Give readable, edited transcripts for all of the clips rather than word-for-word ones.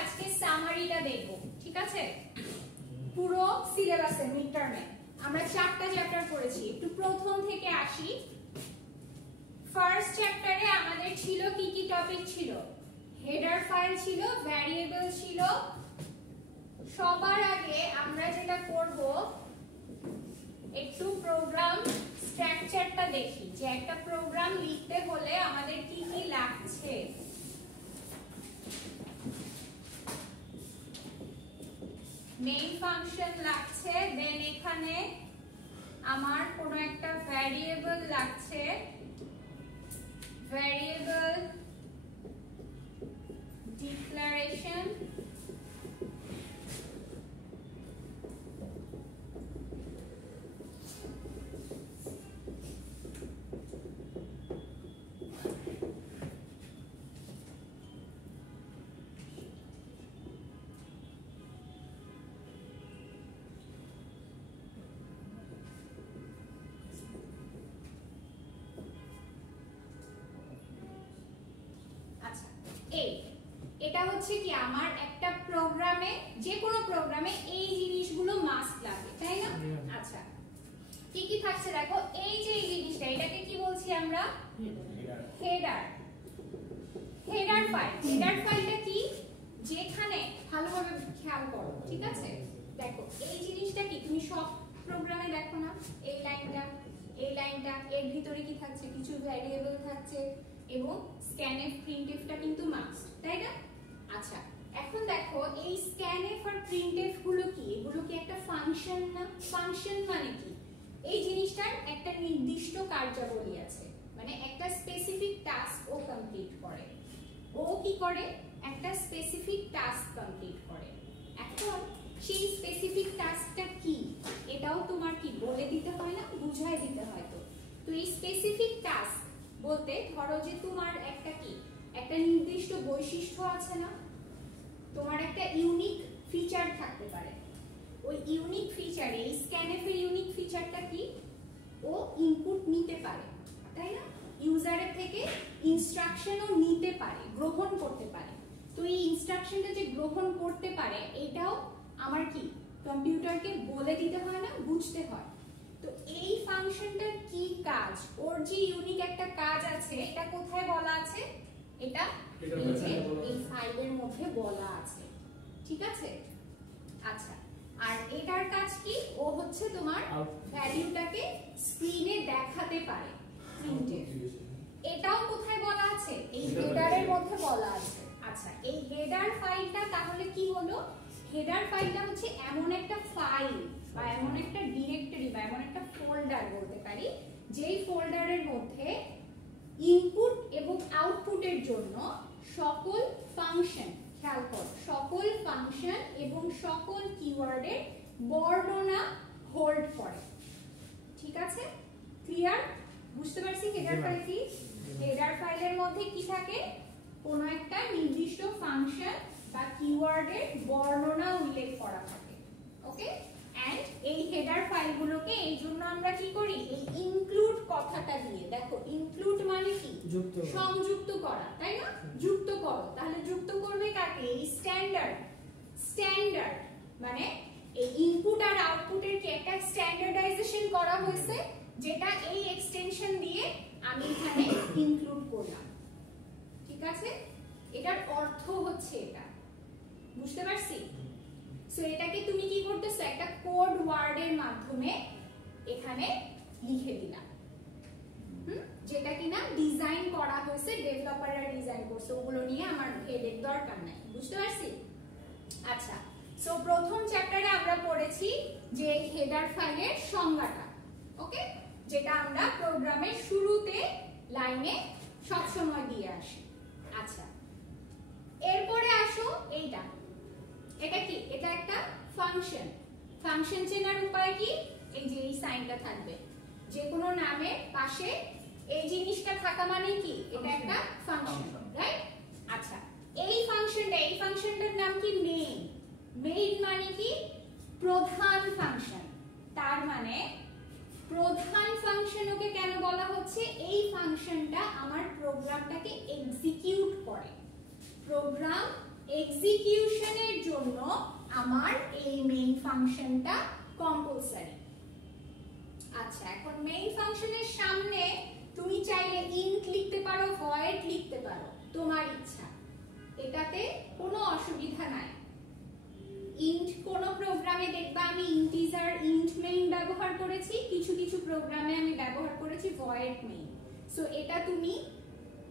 আজকে সামারিটা দেখব, ঠিক আছে? পুরো সিলেবাসে মিড টার্মে আমরা 4টা চ্যাপ্টার পড়েছি। একটু প্রথম থেকে আসি। ফার্স্ট চ্যাপ্টারে আমাদের ছিল কি কি টপিক ছিল? হেডার ফাইল ছিল, ভ্যারিয়েবল ছিল। সবার আগে আমরা যেটা করব একটু প্রোগ্রাম স্ট্রাকচারটা দেখি, যে একটা প্রোগ্রাম লিখতে হলে আমাদের কি কি লাগছে। মেইন ফাংশন লাগছে, দেন এখানে আমার কোনো একটা ভ্যারিয়েবল লাগছে, ভ্যারিয়েবল ডিক্লারেশন, এটা হচ্ছে কি আমার একটা প্রোগ্রামে, যে কোনো প্রোগ্রামে এই জিনিসগুলো মাস্ট লাগে, তাই না? আচ্ছা, কি কি থাকছে দেখো। এই যে এই জিনিসটা, এটাকে কি বলছি আমরা? হেডার। Header file. হেডার ফাইলটা কি? যেখানে ভালোভাবে খেয়াল করো, ঠিক আছে? দেখো এই জিনিসটা কি, তুমি সব প্রোগ্রামে দেখো না, এই লাইনটা, এই লাইনটা, এর ভিতরে কি থাকছে? কিছু ভ্যারিয়েবল থাকছে এবং স্ক্যানএফ প্রিন্টএফটা কিন্তু মাস্ট, তাই না? আচ্ছা, এখন দেখো এই স্ক্যানএফ আর প্রিন্টএফ গুলো কি? এগুলো কি একটা ফাংশন না? ফাংশন মানে কি? এই জিনিসটার একটা নির্দিষ্ট কার্যাবলী আছে, মানে একটা স্পেসিফিক টাস্ক ও কমপ্লিট করে। ও কি করে? একটা স্পেসিফিক টাস্ক কমপ্লিট করে। এখন সেই স্পেসিফিক টাস্কটা কি এটাও তোমার কি বলে দিতে হয় না, বুঝাই দিতে হয়। তো এই স্পেসিফিক টাস্ক বলতে ধরো যে তোমার একটা কি, একটা নির্দিষ্ট বৈশিষ্ট্য আছে না, তোমার একটা ইউনিক ফিচার থাকতে পারে। ওই ইউনিক ফিচারে, এই স্ক্যানএফ এর ইউনিক ফিচারটা কি? ও ইনপুট নিতে পারে, তাই না? ইউজারের থেকে ইনস্ট্রাকশনও নিতে পারে, গ্রহণ করতে পারে। তো এই ইনস্ট্রাকশনটা যে গ্রহণ করতে পারে, এটাও আমার কি কম্পিউটারকে বলে দিতে হয় না, বুঝতে হয়। তো এই ফাংশনটার কি কাজ? ওর যে ইউনিক একটা কাজ আছে, এটা কোথায় বলা আছে? এটা এই ফাইলের মধ্যে বলা আছে, ঠিক আছে? আচ্ছা, আর এটার কাজ কি? ও হচ্ছে তোমার ভ্যালুটাকে স্ক্রিনে দেখাতে পারে, প্রিন্টএফ। এটাও কোথায় বলা আছে? এই হেডারের মধ্যে বলা আছে। আচ্ছা, এই হেডার ফাইলটা তাহলে কি হলো? হেডার ফাইলটা হচ্ছে এমন একটা ফাইল বা এমন একটা ডিরেক্টরি বা এমন একটা ফোল্ডার বলতে পারি, যেই ফোল্ডারের মধ্যে ইনপুট এবং আউটপুটের জন্য সকল ফাংশন, খেয়াল করো, সকল ফাংশন এবং সকল কিওয়ার্ডের বর্ণনা হোল্ড করে, ঠিক আছে? ক্লিয়ার? বুঝতে পারছি হেডার ফাইল কি? হেডার ফাইলের মধ্যে কি থাকে? কোনো একটা নির্দিষ্ট ফাংশন বা কিওয়ার্ডের বর্ণনা উল্লেখ করা থাকে। ওকে? এন্ড এই হেডার ফাইলগুলোকে এই জন্য আমরা কি করি? এই ইনক্লুড কথাটা দিয়ে, দেখো ইনক্লুড মানে কি? সংযুক্ত করা, তাই না? যুক্ত করো। তাহলে যুক্ত করবে কাকে? এই স্ট্যান্ডার্ড। স্ট্যান্ডার্ড মানে এই ইনপুট আর আউটপুটের কি একটা স্ট্যান্ডার্ডাইজেশন করা হয়েছে, যেটা এই এক্সটেনশন দিয়ে আমি এখানে ইনক্লুড করলাম, ঠিক আছে? এটার অর্থ হচ্ছে এটা, বুঝতে পারছি? সো এটাকে তুমি কি করতেছো? একটা কোড ওয়ার্ডের মাধ্যমে এখানে লিখে দিলাম, যেটা কিনা ডিজাইন করা হয়েছে, ডেভেলপাররা ডিজাইন করছে, ওগুলো নিয়ে আমার হেডের দরকার নাই, বুঝতে পারছি? আচ্ছা, সো প্রথম চ্যাপ্টারে আমরা পড়েছি যে হেডার ফাইলের সংজ্ঞাটা, ওকে, যেটা আমরা প্রোগ্রামের শুরুতে লাইনে সব সময় দিয়ে আসি। আচ্ছা, এরপরে আসো এইটা। এটা কি? এটা একটা ফাংশন। ফাংশন চেনার উপায় কি? এই যে এই সাইনটা থাকবে, যে কোনো নামের পাশে এই জিনিসটা থাকা মানে কি? এটা একটা ফাংশন, রাইট? আচ্ছা, এই ফাংশনটার নাম কি? মেইন। মেইন মানে কি? প্রধান ফাংশন। তার মানে প্রধান ফাংশন ওকে কেন বলা হচ্ছে? এই ফাংশনটা আমার প্রোগ্রামটাকে এক্সিকিউট করে। প্রোগ্রাম এক্সিকিউশনের জন্য আমার এই মেইন ফাংশনটা কম্পালসারি। আচ্ছা, এখন মেইন ফাংশনের সামনে তুমি চাইলে ইন্ট লিখতে পারো, ভয়েড লিখতে পারো, তোমার ইচ্ছা, এটাতে কোনো অসুবিধা নাই। ইন্ট কোন প্রোগ্রামে দেখবা আমি ইন্টিজার ইন্ট মেইন ব্যবহার করেছি, কিছু কিছু প্রোগ্রামে আমি ব্যবহার করেছি ভয়েড মেইন। সো এটা তুমি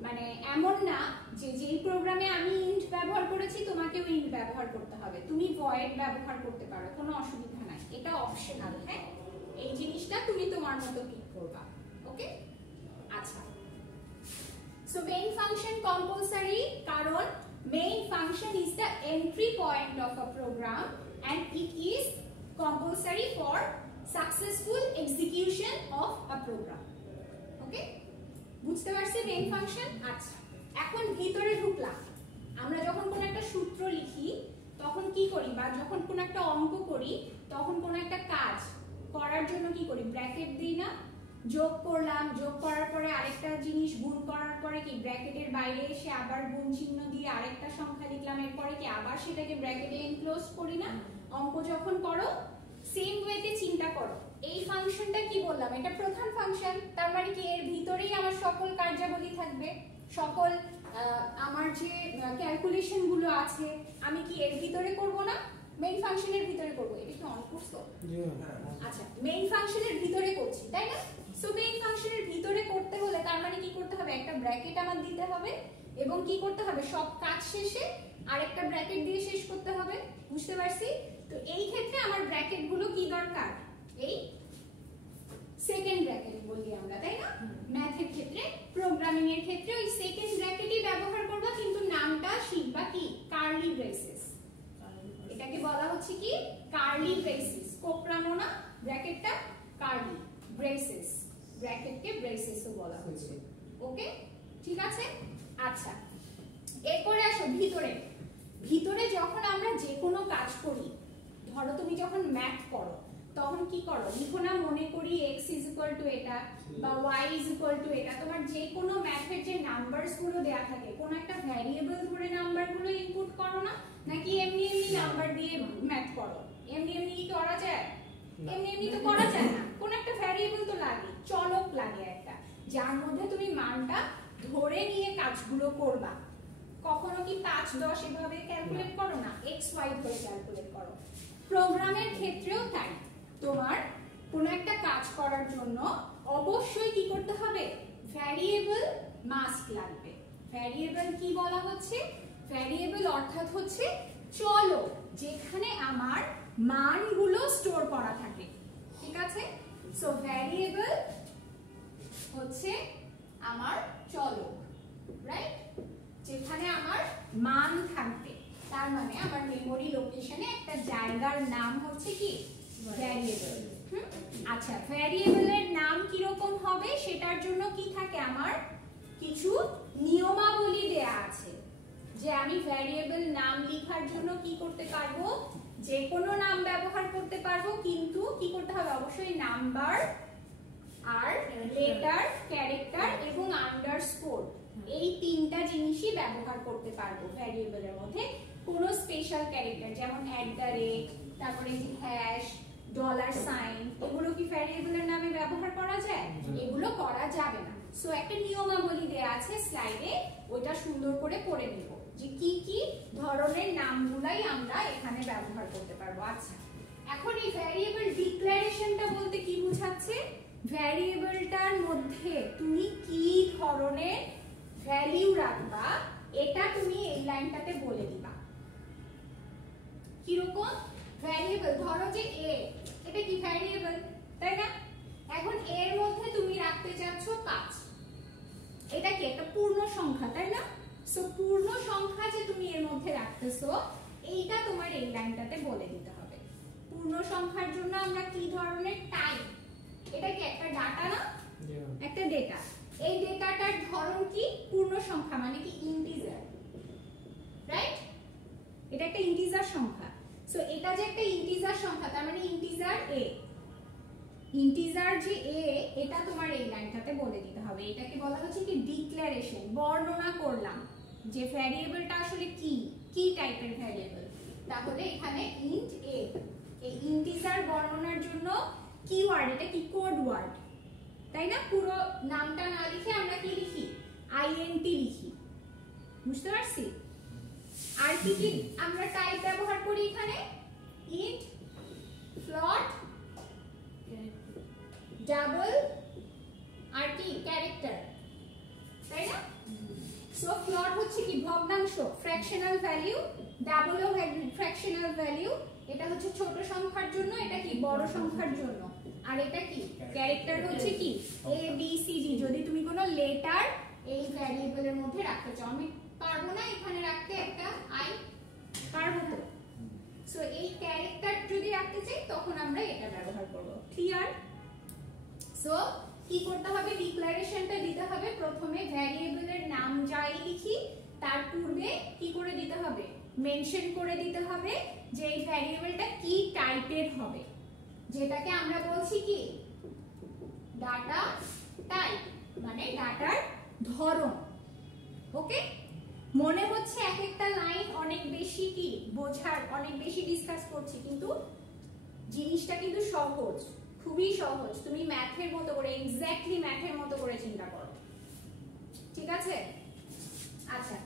মানে এমন না যে যেই প্রোগ্রামে আমি ইন্ট ব্যবহার করেছি তোমাকেও ইন্ট ব্যবহার করতে হবে, তুমি ভয়েড ব্যবহার করতে পারো, কোনো অসুবিধা নাই, এটা অপশনাল। হ্যাঁ, এই জিনিসটা তুমি তোমার মতো পিক করবা। ওকে, আচ্ছা। সো মেইন ফাংশন কম্পালসারি কারণ main function is the entry point of a program and it is compulsory for successful execution of a program. Okay, বুঝতে পারছি মেইন ফাংশন। আচ্ছা, এখন ভিতরে ঢুকলাম। আমরা যখন কোন একটা সূত্র লিখি তখন কি করি, বা যখন কোন একটা অঙ্ক করি তখন কোন একটা কাজ করার জন্য কি করি, ব্র্যাকেট দিই না? যোগ করলাম, যোগ করার পরে আরেকটা জিনিস গুণ করার পরে কি ব্র্যাকেটের বাইরে এসে আবার গুণ চিহ্ন দিয়ে আরেকটা সংখ্যা লিখলাম, এরপরে কি আবার সেটাকে ব্র্যাকেটে এনক্লোজ করি না? অঙ্ক যখন করো সেম ওয়েতে চিন্তা করো। এই ফাংশনটা কি বললাম, এটা প্রধান ফাংশন, তার মানে কি এর ভিতরেই আমার সকল কার্যাবলী থাকবে, সকল আমার যে ক্যালকুলেশন গুলো আছে আমি কি এর ভিতরে করব না, মেইন ফাংশনের ভিতরে করব। এটা কি অন করছো? আচ্ছা, মেইন ফাংশনের ভিতরে করছি, তাই না? সো মেইন ফাংশনের ভিতরে করতে হলে তার মানে কি করতে হবে, একটা ব্র্যাকেট আমার দিতে হবে এবং কি করতে হবে, সব কাজ শেষে আরেকটা ব্র্যাকেট দিয়ে শেষ করতে হবে। বুঝতে পারছি? তো এই ক্ষেত্রে আমার ব্র্যাকেট গুলো কি দরকার, এই সেকেন্ড ব্র্যাকেট বলি আমরা, তাই না? ম্যাথের ক্ষেত্রে, প্রোগ্রামিং এর ক্ষেত্রে ওই সেকেন্ড ব্র্যাকেটই ব্যবহার করবা, কিন্তু নামটা শিখবা কি, কার্লি ব্রেসেস। এটাকে বলা হচ্ছে কি কার্লি ব্রেসেস, কোঁকড়ানো না ব্র্যাকেটটা, কার্লি ব্রেসেস, ব্র্যাকেটকে ব্রেসেসও বলা হচ্ছে। ওকে, ঠিক আছে। আচ্ছা, এরপরে আসো ভিতরে। ভিতরে যখন আমরা যে কোনো কাজ করি, ধরো তুমি যখন ম্যাথ করো তখন কি করো, লিখো না মনে করি x = এটা বা y = এটা। তোমার যে কোনো ম্যাথের যে নাম্বারস গুলো দেয়া থাকে কোন একটা ভ্যারিয়েবল ধরে নাম্বার গুলো ইনপুট করো না, নাকি এমনি এমনি নাম্বার দিয়ে ম্যাথ করো? এমনি এমনি কি করা যায়? এমনি এমনি তো করা যায় না, কোন একটা ভ্যারিয়েবল তো লাগে, চলক লাগে একটা, যার মধ্যে তুমি মানটা ধরে নিয়ে কাজগুলো করবা। কখনো কি 5 10 এভাবে ক্যালকুলেট করো না, x y ধরে ক্যালকুলেট করো। প্রোগ্রামের ক্ষেত্রেও তাই, তোমার কোন একটা কাজ করার জন্য অবশ্যই কি করতে হবে, ভ্যারিয়েবল মাস্ক লাগবে। ভ্যারিয়েবল কি বলা হচ্ছে, ভ্যারিয়েবল অর্থাৎ হচ্ছে চলক, যেখানে আমার মানগুলো স্টোর করা থাকে। ঠিক আছে? সো ভ্যারিয়েবল হচ্ছে আমার চলক, রাইট? যেখানে আমার মান থাকবে, তার মানে আমার মেমোরি লোকেশনে একটা জায়গার নাম হচ্ছে কি, ভ্যারিয়েবল। আচ্ছা, ভ্যারিয়েবলের নাম কি রকম হবে সেটার জন্য কি থাকে, আমার কিছু নিয়মাবলী দেয়া আছে, যে আমি ভ্যারিয়েবল নাম লেখার জন্য কি করতে পারবো, যে কোনো নাম ব্যবহার করতে পারবো, কিন্তু কি করতে হবে, অবশ্যই নাম্বার আর লেটার, ক্যারেক্টার এবং আন্ডারস্কোর, এই তিনটা জিনিসই ব্যবহার করতে পারবো ভ্যারিয়েবলের মধ্যে। কোনো স্পেশাল ক্যারেক্টার যেমন @, তারপরে হ্যাশ, $, এগুলো কি ভ্যারিয়েবলের নামে ব্যবহার করা যায়? এগুলো করা যাবে না। সো একটা নিয়মাবলী দেয়া আছে স্লাইডে, ওটা সুন্দর করে পড়ে নিব যে কি কি ধরনের নামগুলাই আমরা এখানে ব্যবহার করতে পারবো। আচ্ছা, এখন এই ভ্যারিয়েবল ডিক্লারেশনটা বলতে কি বোঝাচ্ছে, ভ্যারিয়েবলটার মধ্যে তুমি কি ধরনের ভ্যালু রাখবা এটা তুমি এই লাইনটাতে বলে দিবা। কিরকম ভ্যারিয়েবল, ধরো যে a, এটা কি ভ্যারিয়েবল, তাই না? এখন এর মধ্যে তুমি রাখতে চাচ্ছ 5, এটা কি একটা পূর্ণ সংখ্যা, তাই না? সো পূর্ণ সংখ্যা যে তুমি এর মধ্যে রাখতেছো, এইটা তোমার এই লাইনটাতে বলে দিতে হবে। পূর্ণ সংখ্যার জন্য আমরা কি ধরনের টাইপ, এটা কি একটা ডাটা না, একটা ডেটা, এই ডেটাটার ধরন কি, পূর্ণ সংখ্যা মানে কি ইন্টিজার, রাইট? এটা একটা ইন্টিজার সংখ্যা। সো এটা যে একটা ইন্টিজার সংখ্যা, তার মানে ইন্টিজার a, ইন্টিজার যে a, এটা তোমার এই লাইনটাতে বলে দিতে হবে। এটাকে বলা হচ্ছে কি ডিক্লারেশন, বর্ণনা করলাম যে ভ্যারিয়েবলটা আসলে কি কি টাইপের ভ্যারিয়েবল, তাহলে এখানে int a, এই ইন্টিজার বর্ণনার জন্য কিওয়ার্ড, এটা কি কোড ওয়ার্ড, তাই না? পুরো নামটা না লিখে আমরা কি লিখি, int লিখি, বুঝতে পারছি? আর কি কি আমরা টাইপ ব্যবহার করি এখানে, int float ডাবল আর কি ক্যারেক্টার, তাই না? সো ফ্লট হচ্ছে কি ভগ্নাংশ, ফ্র্যাকশনাল ভ্যালু, ডাবল ও ফ্র্যাকশনাল ভ্যালু, এটা হচ্ছে ছোট সংখ্যার জন্য, এটা কি বড় সংখ্যার জন্য, আর এটা কি ক্যারেক্টার হচ্ছে কি a b c d। যদি তুমি কোনো লেটার এই ভ্যারিয়েবলের মধ্যে রাখতে চাও, আমি পারবো না এখানে রাখতে একটা i, পারবো তো? সো এই ক্যারেক্টার যদি রাখতে চাই তখন আমরা এটা ব্যবহার করব, ক্লিয়ার? সো কি করতে হবে, ডিক্লারেশনটা দিতে হবে, প্রথমে ভ্যারিয়েবলের নাম যাই লিখি তার পূর্বে কি করে দিতে হবে, মেনশন করে দিতে হবে যে এই ভ্যারিয়েবলটা কি টাইপের হবে, যেটাকে আমরা বলছি কি ডাটা টাইপ, মানে ডাটার ধরন। ওকে, মনে হচ্ছে এক একটা লাইন অনেক বেশি কি বোঝার, অনেক বেশি ডিসকাস করছি, কিন্তু জিনিসটা কিন্তু সহজ, খুবই সহজ। তুমি ম্যাথের মতো করে, এক্স্যাক্টলি ম্যাথের মতো করে চিন্তা করো, ঠিক আছে? আচ্ছা,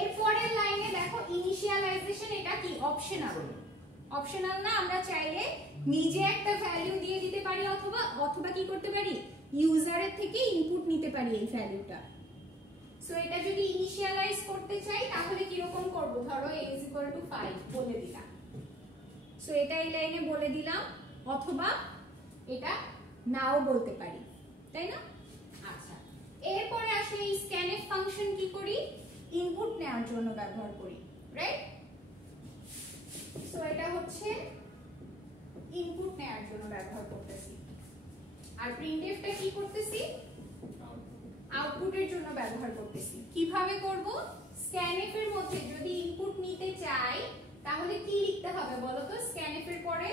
এরপরের লাইনে দেখো ইনিশিয়ালাইজেশন, এটা কি অপশনাল, অপশনাল না, আমরা চাইলে নিজে একটা ভ্যালু দিয়ে দিতে পারি, অথবা অথবা কি করতে পারি, ইউজারের থেকে ইনপুট নিতে পারি এই ভ্যালুটা। সো এটা যদি ইনিশিয়ালাইজ করতে চাই তাহলে কি রকম করব, ধরো a = 5 বলে দিলাম, সো এটা এই লাইনে বলে দিলাম, অথবা এটা নাও বলতে পারি, তাই না? আচ্ছা, এরপরে আসলে এই scanf ফাংশন কি করি, ইনপুট নেওয়ার জন্য ব্যবহার করি, রাইট? সো এটা হচ্ছে ইনপুট নেওয়ার জন্য ব্যবহার করতেছি, আর প্রিন্টএফটা কি করতেছি, আউটপুটের জন্য ব্যবহার করতেছি। কিভাবে করব, scanf এর মধ্যে যদি ইনপুট নিতে চাই তাহলে কি লিখতে হবে বলো তো, scanf এর পরে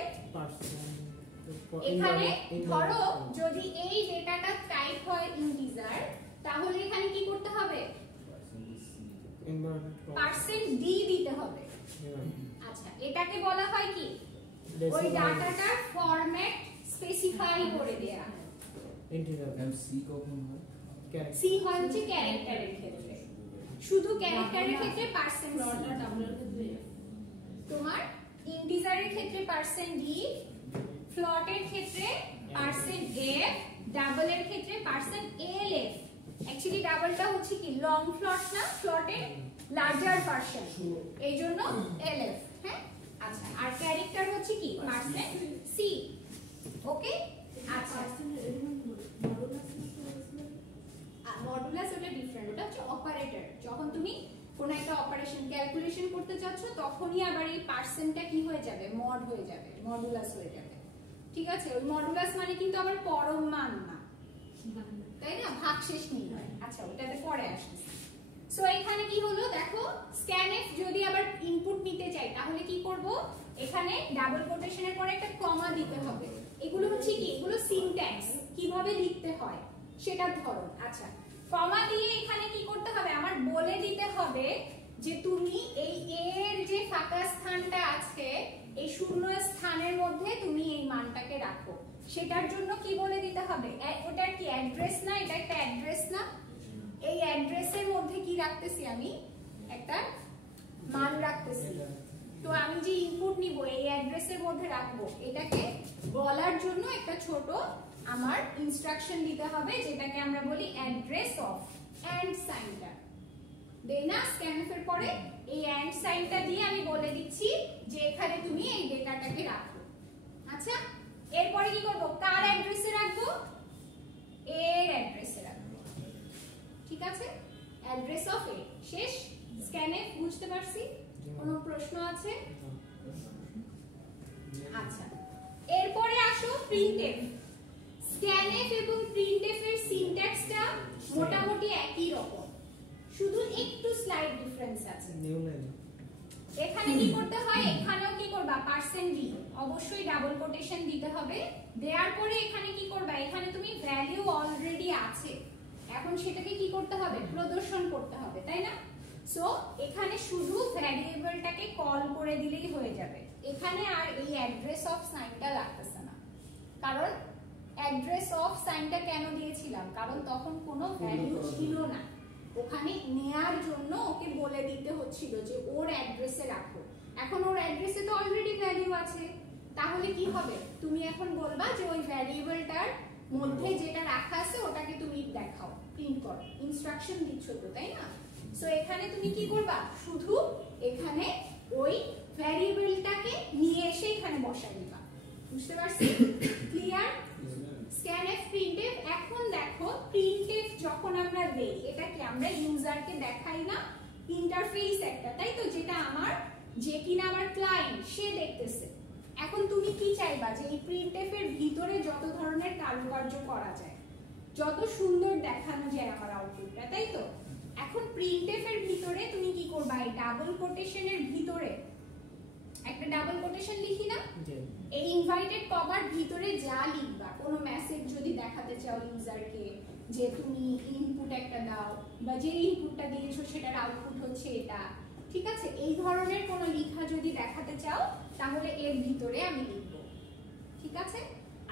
এখানে ধরো যদি এই ডেটাটা টাইপ হয় ইন্টিজার, তাহলে এখানে কি করতে হবে, %d দিতে হবে। আচ্ছা, এটাকে বলা হয় কি, ওই ডাটাটার ফরম্যাট স্পেসিফাই করে দেয়া। ইন্টিজার c কখন হয়, c হয় হচ্ছে ক্যারেক্টারের ক্ষেত্রে, শুধু ক্যারেক্টারের ক্ষেত্রে %, তোমার ইন্টিজারের ক্ষেত্রে %d, ফ্লটের ক্ষেত্রে %f, ডাবলের ক্ষেত্রে %lf। অ্যাকচুয়ালি ডাবলটা হচ্ছে কি লং ফ্লট না, ফ্লটের লার্জার ভার্সন, এইজন্য lf। হ্যাঁ, আচ্ছা, আর ক্যারেক্টার হচ্ছে কি %c। ওকে, আচ্ছা, মডুলাস ওটা ডিফারেন্ট, ওটা হচ্ছে অপারেটর। যখন তুমি কোন একটা অপারেশন ক্যালকুলেশন করতে যাচ্ছ তখনই আবার এই পার্সেন্টটা কি হয়ে যাবে, মড হয়ে যাবে, মডুলাস হয়ে যাবে, ঠিক আছে? ওই মডুলাস মানে কিন্তু আবার পরম মান না, তাই না, ভাগশেষ নির্ণয়। আচ্ছা, ওটাতে পরে আসছে। সো এখানে কি হলো দেখো, scanf যদি আবার ইনপুট নিতে চাই তাহলে কি করব, এখানে ডাবল কোটেশনের পরে একটা কমা দিতে হবে। এগুলো হচ্ছে কি, এগুলো সিনট্যাক্স, কিভাবে লিখতে হয় সেটার ধরন। আচ্ছা, কমা দিয়ে এখানে কি করতে হবে, আমার বলে দিতে হবে যে তুমি এই এর যে ফাঁকা স্থানটা আছে এই শূন্য স্থানের মধ্যে তুমি এই মানটাকে রাখো। সেটার জন্য কি বলে দিতে হবে, ওটার কি অ্যাড্রেস না, এটা একটা অ্যাড্রেস না, এই অ্যাড্রেসের মধ্যে কি রাখতেছি, আমি একটা মান রাখতেছি। তো আমি যে ইনপুট নিব এই অ্যাড্রেসের মধ্যে রাখবো, এটাকে বলার জন্য একটা ছোট আমার ইনস্ট্রাকশন দিতে হবে, যেটাকে আমরা বলি অ্যাড্রেস অফ, এন্ড সাইনটা দেই না scanf এর পরে, এই এন্ড সাইনটা দিয়ে আমি বলে দিচ্ছি যে এখানে তুমি এই ডেটাটাকে রাখো। আচ্ছা, এরপরে কি করব, কার অ্যাড্রেসে রাখবো, এর অ্যাড্রেসে রাখবো, ঠিক আছে? অ্যাড্রেস অফ এ, শেষ। scanf বুঝতে পারছি? কোনো প্রশ্ন আছে? আচ্ছা, এরপরে আসো printf। scanf এবং printf এর সিনট্যাক্সটা মোটামুটি একই রকম, শুধু একটু স্লাইড ডিফারেন্স আছে। এখানে কি করতে হয়, এখানেও কি করবা, %d, অবশ্যই ডাবল কোটেশন দিতে হবে। দেওয়ার পরে এখানে কি করবা, এখানে তুমি ভ্যালু অলরেডি আছে, এখন সেটাকে কি করতে হবে, প্রদর্শন করতে হবে, তাই না? সো এখানে শুধু ভ্যারিয়েবলটাকে কল করে দিলেই হয়ে যাবে, এখানে আর এই অ্যাড্রেস অফ সাইনটা লাগতেছে না। কারণ অ্যাড্রেস অফ সাইনটা কেন দিয়েছিলাম, কারণ তখন কোনো ভ্যালু ছিল না, ওখানে নেয়ার জন্য ওকে বলে দিতে হচ্ছিল যে ওর অ্যাড্রেসে রাখো। এখন ওর অ্যাড্রেসে তো অলরেডি ভ্যালু আছে, তাহলে কি হবে, তুমি এখন বলবা যে ওই ভ্যারিয়েবলটার মধ্যে যেটা রাখা আছে ওটাকে তুমি দেখাও, প্রিন্ট করো, ইনস্ট্রাকশন দিচ্ছ তো, তাই না? সো এখানে তুমি কি করবা, শুধু এখানে ওই ভ্যারিয়েবলটাকে নিয়ে এসে এখানে বসাই দিবা। বুঝতে পারছি? ক্লিয়ার? scanf printf। এখন দেখো printf যখন আমরা দেই, এটা কি আমরা ইউজারকে দেখাই না, ইন্টারফেস একটা, তাই তো, যেটা আমার যে কিনা আমার ক্লায়েন্ট সে দেখতেছে। এখন তুমি কি চাইবা যে এই printf এর ভিতরে যত ধরনের কারুকার্য করা যায়, যত সুন্দর দেখানো যায় আমার আউটপুটটা, তাই তো? এখন printf এর ভিতরে তুমি কি করবা, এই ডাবল কোটেশনের ভিতরে একটা ডাবল কোটেশন লিখি না, এই ইনভাইটেড কমার ভিতরে যা লিখবা, কোনো মেসেজ যদি দেখাতে চাও ইউজারকে যে তুমি ইনপুট একটা দাও, বা যে ইনপুটটা দিয়েছো সেটার আউটপুট হচ্ছে এটা, ঠিক আছে, এই ধরনের কোনো লেখা যদি দেখাতে চাও তাহলে এর ভিতরে আমি লিখব, ঠিক আছে?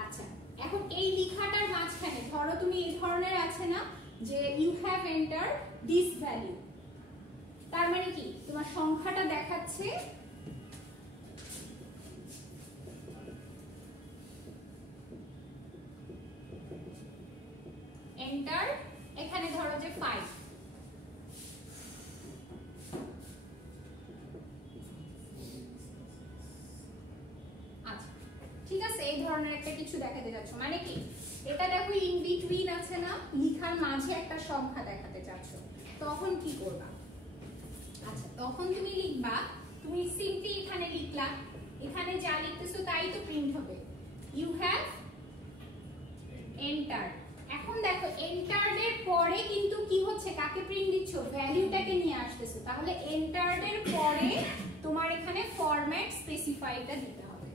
আচ্ছা, এখন এই লেখাটার মাঝখানে ধরো তুমি এই ধরনের আছে না যে you have enter this value, তার মানে কি তোমার সংখ্যাটা দেখাচ্ছে এন্টার, এখানে ধরো যে 5, আচ্ছা ঠিক আছে, এই ধরনের একটা কিছু দেখাতে যাচ্ছ, মানে কি এটা দেখো ইন বিটুইন আছে না, লেখার মাঝে একটা সংখ্যা দেখাতে যাচ্ছ, তখন কি করবা? আচ্ছা, তখন তুমি লিখবা, তুমি সিম্পলি এখানে লিখলা, এখানে যা লিখতেছো তাই তো প্রিন্ট হবে, ইউ হ্যাভ এন্টার। এখন দেখো এন্টার্ড এর পরে কিন্তু কি হচ্ছে, কাকে প্রিন্ট দিচ্ছ, ভ্যালুটাকে নিয়ে আসতেছো, তাহলে এন্টার্ড এর পরে তোমার এখানে ফরম্যাট স্পেসিফাইডটা দিতে হবে,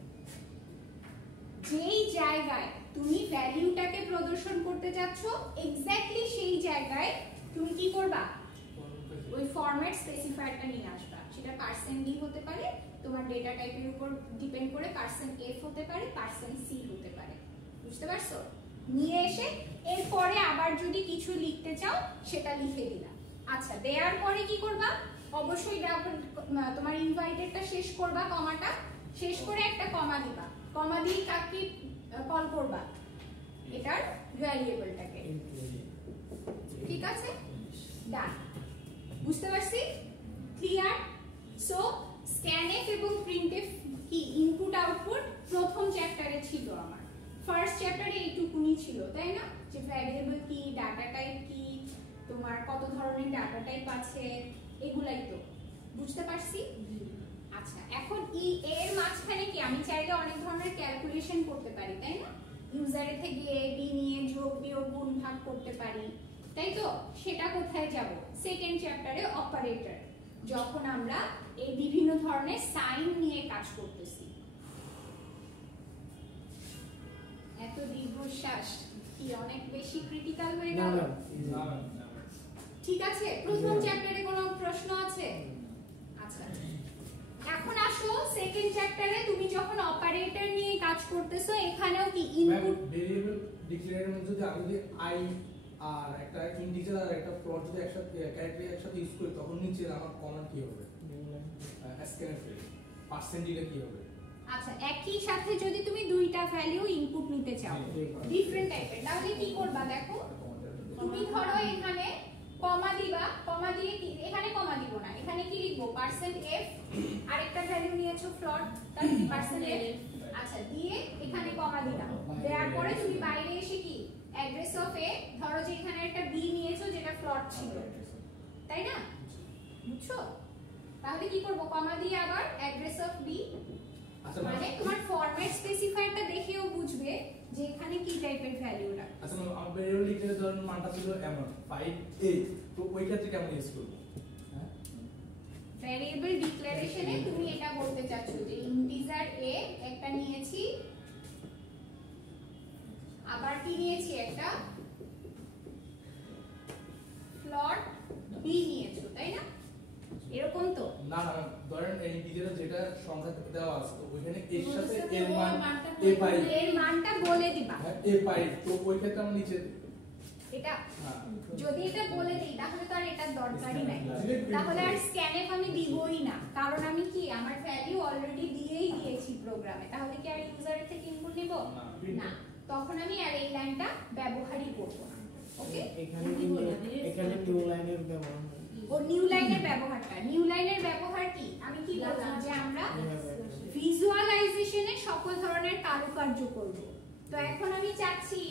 যেই জায়গায় তুমি ভ্যালুটাকে প্রদর্শন করতে যাচ্ছ এক্স্যাক্টলি সেই জায়গায় তুমি কি করবা, ওই ফরম্যাট স্পেসিফায়ারটা নিয়ে আসবা, সেটা %d হতে পারে, তোমার ডেটা টাইপের উপর ডিপেন্ড করে %f হতে পারে, %c হতে পারে, বুঝতে পারছো? নিয়ে এসে এরপরে আবার যদি কিছু লিখতে চাও সেটা লিখে দিলা। আচ্ছা, দেওয়ার পরে কি করবা, অবশ্যই তোমার ইনভাইটেডটা শেষ করবা, কমাটা শেষ করে একটা কমা দিবা, কমা দিয়ে কাকে কল করবা, এটার ভ্যারিয়েবলটাকে, ঠিক আছে? ডান, বুঝতে পারছি? ক্লিয়ার? সো scanf এবং printf কি ইনপুট আউটপুট প্রথম চ্যাপ্টারে ছিল, আমার ফার্স্ট চ্যাপ্টারে এইটুকুনি ছিল, তাই না, যে ভ্যারিয়েবল কি, ডাটা টাইপ কি, তোমার কত ধরনের ডাটা টাইপ আছে, এগুলাই তো, বুঝতে পারছি? আচ্ছা, এখন এর মাঝখানে কি আমি চাইলে অনেক ধরনের ক্যালকুলেশন করতে পারি, তাই না, ইউজারের থেকে এ বি নিয়ে যোগ বিয়োগ গুণ ভাগ করতে পারি, তাই তো? সেটা কোথায় যাব, সেকেন্ড চ্যাপ্টারে অপারেটর, যখন আমরা এই বিভিন্ন ধরনের সাইন নিয়ে কাজ করতেছি। এত দীর্ঘশ্বাস কি অনেক বেশি ক্রিটিক্যাল হয়ে গেল? ঠিক আছে, প্রথম চ্যাপ্টারে কোনো প্রশ্ন আছে? আচ্ছা, এখন আসো সেকেন্ড চ্যাপ্টারে, তুমি যখন অপারেটর নিয়ে কাজ করতেছো এখানেও কি ইনপুট ভেরিয়েবল ডিক্লেয়ারের মধ্যে যদি আমি আই আর একটা ইন্টিজার আর একটা ফ্লোট যদি একসাথে ক্যারেক্টার একসাথে ইউজ করি, তখন নিচে আমার কমান্ড কি হবে, স্ক্যানফ পার্সেন্টেজটা কি হবে? আচ্ছা, একই সাথে যদি তুমি দুইটা ভ্যালু ইনপুট নিতে চাও ডিফারেন্ট টাইপের, তাহলে কি করবা, দেখো তুমি ধরো এখানে কমা দিবা, কমা দিয়ে কি, এখানে কমা দিব না, এখানে কি লিখবো, %f, আরেকটা ভ্যালু নিয়েছো ফ্লোট, তাহলে কি %f, আচ্ছা দিয়ে এখানে কমা দিলাম, দেওয়ার পরে তুমি বাইরে এসে কি অ্যাড্রেস অফ a, ধরো যে এখানে একটা b নিয়েছো যেটা ফ্লোট ছিল, তাই না, বুঝছো? তাহলে কি করব, কমা দিয়ে আবার অ্যাড্রেস অফ b, মানে তোমার ফরম্যাট স্পেসিফায়ারটা দেখেও বুঝবে যে এখানে কি টাইপের ভ্যালুটা। আচ্ছা, আমরা ভেরিয়েবল লিখলে ধরুন মানটা ছিল এমন 5a, তো ওই ক্ষেত্রে কেমন ইউজ করব? ভ্যারিয়েবল ডিক্লারেশনে তুমি এটা বলতে চাচ্ছো যে ইন্টিজার a একটা নিয়েছি, আবার কি নিয়েছি, একটা ফ্লোট b নিয়েছো, তাই না? সংখ্যা দেওয়া আছে তো ওইখানে এর সাথে ওর এর মান মানটা এ পাই এর মানটা বলে দিবা। এ পাই তো ওই ক্ষেত্রে আমরা নিচে দিই। এটা হ্যাঁ যদি এটা বলে দিই তাহলে তো আর এটার দরকারই নাই, Direct print তাহলে আর করবো। স্ক্যানএফ আমি দিবই না, কারণ আমি কি আমার ভ্যালু অলরেডি দিয়েই দিয়েছি প্রোগ্রামে, তাহলে কি আর ইউজারের থেকে ইনপুট নিব না, তখন আমি আর এই লাইনটা ব্যবহারই করব না। ওকে, এখানে নিউ লাইনের ব্যবহার হয়। ও নিউ লাইনের ব্যবহারটা, নিউ লাইনের ব্যবহার কি আমি কি বললাম যে আমরা ভিজুয়ালাইজেশনে সকল ধরনের কারুকার্য করব। তো এখন আমি চাচ্ছি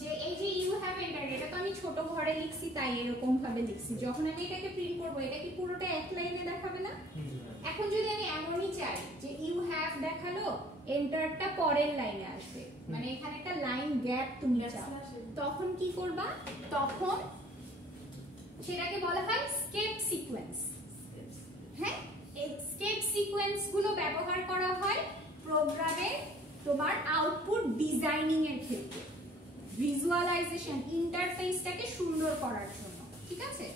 যে এই যে ইউ হ্যাভ এন্টার্ড, এটা তো আমি ছোট ঘরে লিখছি তাই এরকম ভাবে লিখছি, যখন আমি এটাকে প্রিন্ট করব এটা কি পুরোটা এক লাইনে দেখাবে না? এখন যদি আমি এমনই চাই যে ইউ হ্যাভ দেখালো, এন্টারটা পরের লাইনে আসবে, মানে এখানে একটা লাইন গ্যাপ তুমি চাও, তখন কি করবা? তখন সেটাকে বলা হয় স্কেপ সিকোয়েন্স। হ্যাঁ, এই স্কেপ সিকোয়েন্স গুলো ব্যবহার করা হয় প্রোগ্রামে তোমার আউটপুট ডিজাইনিং এর ক্ষেত্রে, ভিজুয়ালাইজেশন ইন্টারফেসটাকে সুন্দর করার জন্য। ঠিক আছে,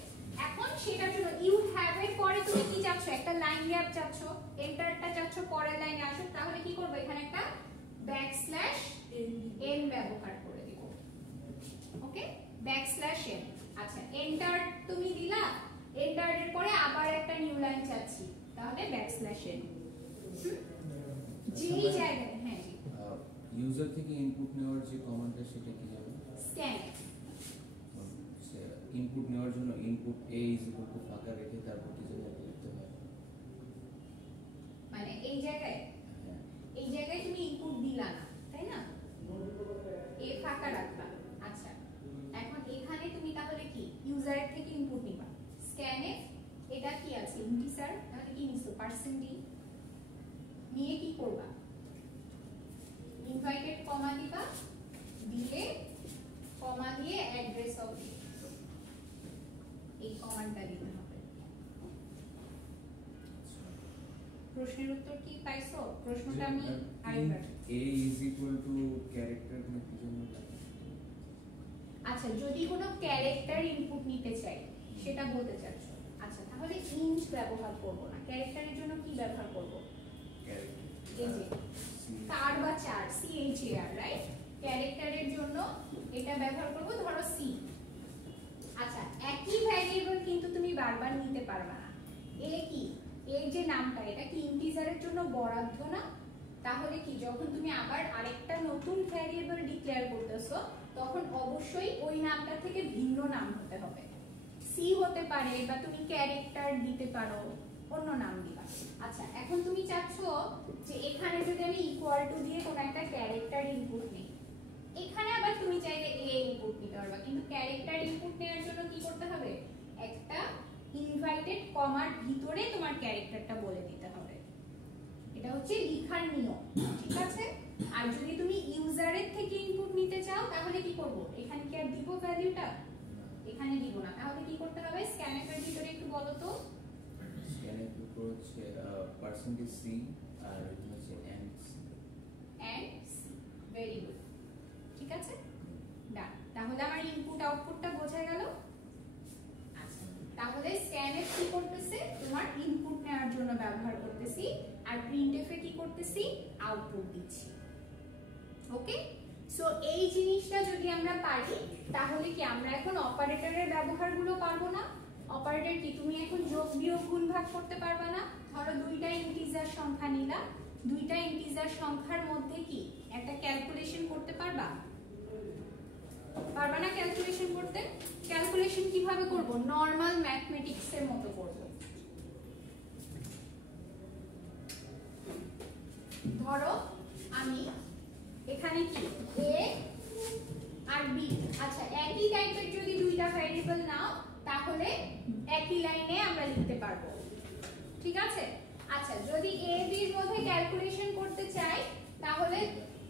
এখন সেটার জন্য ইউ হ্যাভ এর পরে তুমি কি চাচ্ছ? একটা লাইন গ্যাপ চাচ্ছ, এন্টারটা চাচ্ছ পরের লাইনে আসুক, তাহলে কি করবে? এখানে একটা ব্যাকস্ল্যাশ এন ব্যবহার করে দিব। ওকে, ব্যাকস্ল্যাশ এন। আচ্ছা, এন্টার তুমি দিলা, এন্টার এর পরে আবার একটা নিউ লাইন চাচ্ছি, তাহলে ব্যাকস্ল্যাশ এন। যেই জায়গায়, হ্যাঁ জি, ইউজার থেকে ইনপুট নেওয়ার যে কমান্ডটা সেটা কি যাবে? স্ক্যান। ইনপুট নেওয়ার জন্য input A is equal to ফাঁকা রেখে তারপর কিছু লিখতে হয়। মানে এই জায়গায়, হ্যাঁ এই জায়গায় তুমি ইনপুট দিলা না, তাই না? এ ফাঁকা রাখবা। আচ্ছা, এখন এখানে তুমি তাহলে কি ইউজারের থেকে ইনপুট নিবা, স্ক্যানে এটা কি আছে ইন্টিজার, তাহলে কি নিছো পার্সেন্ট নিয়ে কি করবা? ইনভাইটেড কমা দিবা, দিয়ে কমা দিয়ে অ্যাড্রেস অফ এই কমান্ডটা দিতে হবে। প্রশ্নের উত্তর কি পাইছো? প্রশ্নটা আমি আরেকবার, এ ইজ ইকুয়াল টু ক্যারেক্টার মানে কি জন্য লাগে? আচ্ছা যদি কোনো ক্যারেক্টার ইনপুট নিতে চাই সেটা বলতে চাচ্ছ, আচ্ছা তাহলে ইন্ট ব্যবহার করব না, ক্যারেক্টারের জন্য কি ব্যবহার করব? ক্যারেক্টার এই যে কার বা char, C H A R, right? ক্যারেক্টারের জন্য এটা ব্যবহার করব, ধরো সি। আচ্ছা, একই ভ্যারিয়েবল কিন্তু তুমি বারবার নিতে পারবে না। এ কি, এর যে নামটা এটা কি ইন্টিজারের জন্য বরাদ্দ না? তাহলে কি যখন তুমি আবার আরেকটা নতুন ভ্যারিয়েবল ডিক্লেয়ার করতেছো তখন অবশ্যই ওই নামটা থেকে ভিন্ন নাম হতে হবে। সি হতে পারে বা তুমি ক্যারেক্টার দিতে পারো, অন্য নাম দিবা। আচ্ছা, এখন তুমি চাচ্ছো যে এখানে যদি আমি ইকুয়াল টু দিয়ে কোনো একটা ক্যারেক্টার ইনপুট নিই, এখানে আবার তুমি চাইলে এ ইনপুট নিতে পারবা, কিন্তু ক্যারেক্টার ইনপুট নেওয়ার জন্য কি করতে হবে? একটা ইনভাইটেড কমার ভিতরে তোমার ক্যারেক্টারটা বলে দিতে হবে। এটা হচ্ছে লিখার নিয়ম, ঠিক আছে? আর যদি তুমি ইউজারের থেকে ইনপুট নিতে চাও তাহলে কি করব? এখানে কি আর দিব ভ্যালুটা? এখানে দিব না, তাহলে কি করতে হবে? স্ক্যানএফের ভিতরে একটু বলো তো। স্ক্যানের উপর হচ্ছে পার্সেন্টেজ সি আর এটা হচ্ছে and C. And C, very good, ঠিক আছে, ডান। তাহলে আমার ইনপুট আউটপুটটা বোঝা গেল। আচ্ছা, তাহলে স্ক্যানএফ কি করতেছে? তোমার ইনপুট নেওয়ার জন্য ব্যবহার করতেছি, আর প্রিন্টএফ এ কি করতেছি? আউটপুট দিচ্ছি। ওকে, সো এই জিনিসটা যদি আমরা পারি তাহলে কি আমরা এখন অপারেটরের ব্যবহারগুলো পারবো না? অপারেটর কি তুমি এখন যোগ বিয়োগ গুণ ভাগ করতে পারবা না? ধরো দুইটা ইন্টিজার সংখ্যা নিলা, দুইটা ইন্টিজার সংখ্যার মধ্যে কি একটা ক্যালকুলেশন করতে পারবা? পারবা না ক্যালকুলেশন করতে? ক্যালকুলেশন কিভাবে করব? নরমাল ম্যাথমেটিক্স এর মতো করব। ধরো আমি এখানে কি a আর b, আচ্ছা একই টাইপের যদি দুইটা ভ্যারিয়েবল নাও তাহলে একই লাইনে আমরা লিখতে পারবো, ঠিক আছে? আচ্ছা, যদি a b এর মধ্যে ক্যালকুলেশন করতে চাই তাহলে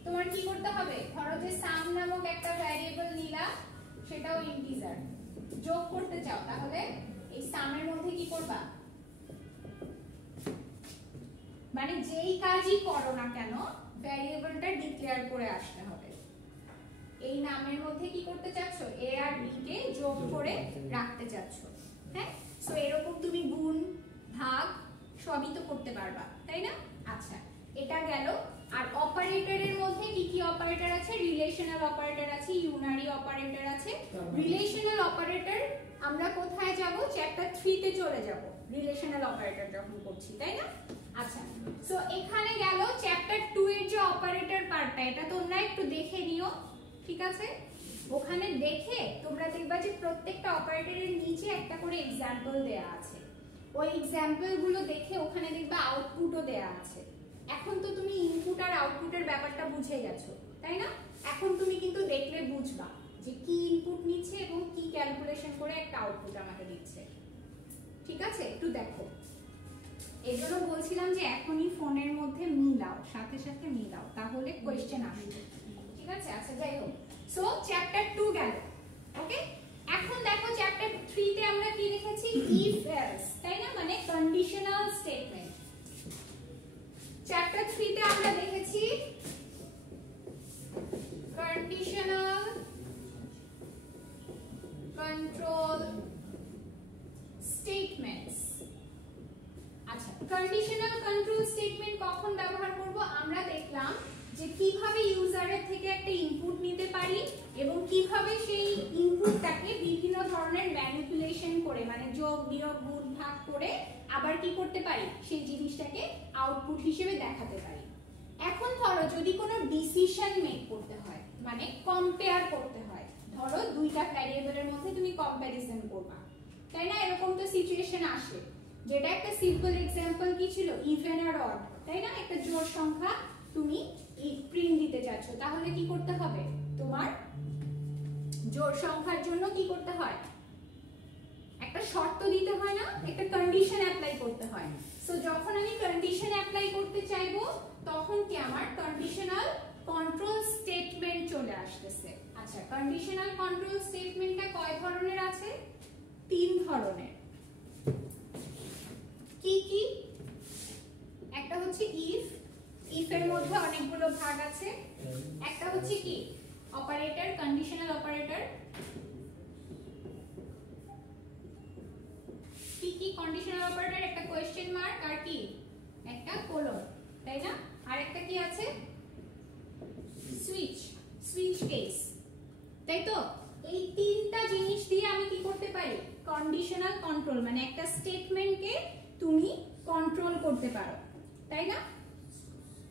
তোমার কি করতে হবে? ধরো যে সাম নামক একটা ভ্যারিয়েবল নিলা, সেটাও ইন্টিজার, যোগ করতে চাও তাহলে এই সামের মধ্যে কি করবা? মানে যেই কাজই করো না কেন ভ্যারিয়েবলটা ডিক্লেয়ার করে আসতে হবে। এই নামের মধ্যে কি করতে চাচ্ছ? a আর b কে যোগ করে রাখতে চাচ্ছ, হ্যাঁ? সো এরকম তুমি গুণ ভাগ সবই তো করতে পারবা, তাই না? আচ্ছা এটা গেল। আর অপারেটরের মধ্যে কি কি অপারেটর আছে? রিলেশনাল অপারেটর আছে, ইউনারি অপারেটর আছে। রিলেশনাল অপারেটর আমরা কোথায় যাব? চ্যাপ্টার 3 তে চলে যাব রিলেশনাল অপারেটর যখন করছি, তাই না? আচ্ছা সো এখানে গেল চ্যাপ্টার 2 এর যে অপারেটর পার্টটা, এটা তোমরা একটু দেখে নিও, ঠিক আছে? ওখানে দেখে তোমরা দেখবা যে প্রত্যেকটা অপারেটরের নিচে একটা করে एग्जांपल দেয়া আছে। ওই एग्जांपल গুলো দেখে ওখানে দেখবা আউটপুটও দেয়া আছে। এখন তো তুমি ইনপুট আর আউটপুটের ব্যাপারটা বুঝে গেছো, তাই না? এখন তুমি কিন্তু দেখলে বুঝবা যে কি ইনপুট নিচ্ছে এবং কি ক্যালকুলেশন করে একটা আউটপুট আমাকে দিচ্ছে, ঠিক আছে? একটু দেখো, এজন্য বলছিলাম যে এখনই ফোনের মধ্যে মিলাও, সাথে সাথে মিলাও, তাহলে কোশ্চেন আসবে, ঠিক আছে? আচ্ছা যাই হোক, সো চ্যাপ্টার 2 গেল, ওকে? এখন দেখো চ্যাপ্টার 3 তে আমরা কি লিখেছি? ইফ এলস, তাই না? মানে কন্ডিশনাল স্টেটমেন্ট। চ্যাপ্টার 3 তে আমরা দেখেছি কন্ডিশনাল কন্ট্রোল স্টেটমেন্টস। আচ্ছা কন্ডিশনাল কন্ট্রোল স্টেটমেন্ট কখন ব্যবহার করব? আমরা দেখলাম যে কিভাবে ইউজারের থেকে একটা ইনপুট নিতে পারি এবং কিভাবে সেই ইনপুটটাকে বিভিন্ন ধরনের ম্যানিপুলেশন করে, মানে যোগ বিয়োগ গুণ ভাগ করে আবার কি করতে পারি? সেই জিনিসটাকে আউটপুট হিসেবে দেখাতে পারি। এখন ধরো যদি কোনো ডিসিশন মেক করতে হয়, মানে কম্পেয়ার করতে হয়, ধরো দুইটা ভ্যারিয়েবলের মধ্যে তুমি কম্প্যারিজন করবা, তাই না? এরকম তো সিচুয়েশন আসে, যেটা একটা সিম্পল एग्जांपल কি ছিল? ইভেন আর অড, তাই না? একটা জোড় সংখ্যা তুমি প্রিন্ট দিতে চাচ্ছ, তাহলে কি করতে হবে? তোমার জোড় সংখ্যার জন্য কি করতে হয়? একটা শর্ত দিতে হয় না? একটা কন্ডিশন অ্যাপ্লাই করতে হয়। সো যখন আমি কন্ডিশন অ্যাপ্লাই করতে চাইবো তখন কি আমার কন্ডিশনাল কন্ট্রোল স্টেটমেন্ট চলে আসতেছে। আচ্ছা কন্ডিশনাল কন্ট্রোল স্টেটমেন্টটা কয় ধরনের আছে? 3 ধরনের। কি কি? একটা হচ্ছে ইফ, ইফ এর মধ্যে অনেকগুলো ভাগ আছে। একটা হচ্ছে কি? Operator, conditional operator. কি কি কন্ডিশনাল অপারেটর? একটা কোশ্চেন মার্ক আর কি একটা কোলন, তাই না? আর একটা কি আছে? সুইচ, সুইচ কেস, তাই তো? এই তিনটা জিনিস দিয়ে আমি কি করতে পারি? কন্ডিশনাল কন্ট্রোল, মানে একটা স্টেটমেন্টকে তুমি কন্ট্রোল করতে পারো, তাই না?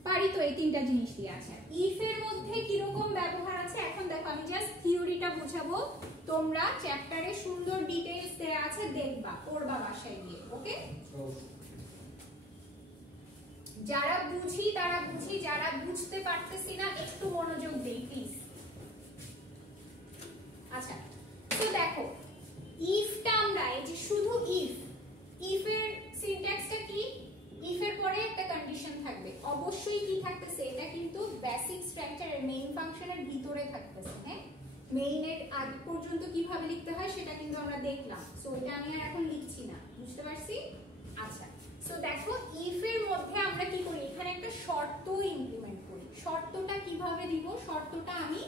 পারি তো এই তিনটা জিনিস দিয়ে। আচ্ছা ইফ এর মধ্যে কি রকম ব্যবহার আছে এখন দেখো, আমি জাস্ট থিওরিটা বোঝাবো, তোমরা চ্যাপ্টারে সুন্দর ডিটেইলস দেয়া আছে, দেখবা, পড়বা বাসায় গিয়ে, ওকে? যারা বুঝি তারা বুঝি, যারা বুঝতে পারতেছি না একটু মনোযোগ দেই প্লিজ। আচ্ছা তো দেখো ইফটা আমরা এই যে শুধু ইফ, ইফ এর সিনট্যাক্সটা কি? ইফ এর পরে একটা কন্ডিশন থাকবে, অবশ্যই কি থাকতেছে? এটা কিন্তু বেসিক স্ট্রাকচারের মেইন ফাংশনের ভিতরে থাকতেছে, হ্যাঁ? মেইনের আগ পর্যন্ত কিভাবে লিখতে হয় সেটা কিন্তু আমরা দেখলাম, সো এটা আমি আর এখন লিখছি না, বুঝতে পারছি? আচ্ছা সো দেখো ইফ এর মধ্যে আমরা কি করি? এখানে একটা শর্ত ইমপ্লিমেন্ট করি। শর্তটা কিভাবে দিব? শর্তটা আমি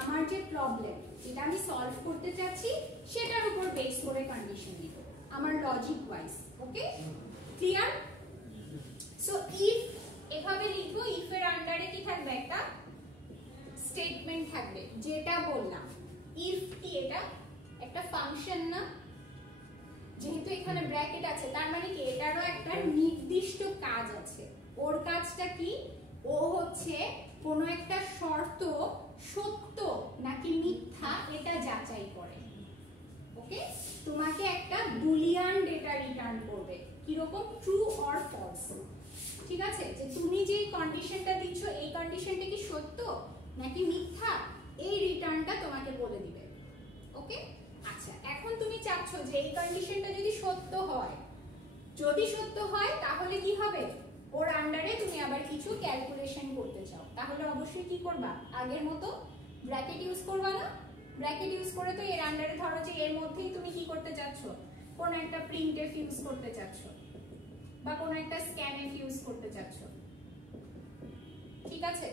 আমার যে প্রবলেম যেটা আমি সলভ করতে চাচ্ছি সেটার উপর বেস করে কন্ডিশন দিব, আমার logic wise, okay? Clear? So if এভাবে লিখবো, ইফ এর আন্ডারে কি থাকবে? একটা স্টেটমেন্ট থাকবে, যেটা বললাম। ইফ কি? এটা একটা ফাংশন না? যেহেতু এখানে ব্র্যাকেট আছে তার মানে কি এটারও একটা নির্দিষ্ট কাজ আছে। ওর কাজটা কি? ও হচ্ছে কোনো একটা শর্ত সত্য নাকি মিথ্যা এটা যাচাই করে, ওকে? তোমাকে একটা বুলিয়ান ডেটা রিটার্ন করবে, কি রকম? ট্রু অর ফলস, ঠিক আছে? যে তুমি যে কন্ডিশনটা দিচ্ছ এই কন্ডিশনটা কি সত্য নাকি মিথ্যা, এই রিটার্নটা তোমাকে বলে দিবে, ওকে? আচ্ছা এখন তুমি চাচ্ছ যে এই কন্ডিশনটা যদি সত্য হয়, যদি সত্য হয় তাহলে কি হবে? ওর আন্ডারে তুমি আবার কিছু ক্যালকুলেশন করতে চাও, তাহলে অবশ্যই কি করবা? আগের মতো ব্র্যাকেট ইউজ করবা না? ব্র্যাকেট ইউজ করে তো এর আন্ডারে ধরো যে এর মধ্যেই তুমি কি করতে চাচ্ছ? কোন একটা প্রিন্টএফ ইউজ করতে চাচ্ছ বা কোন একটা স্ক্যানএফ ইউজ করতে চাচ্ছ, ঠিক আছে?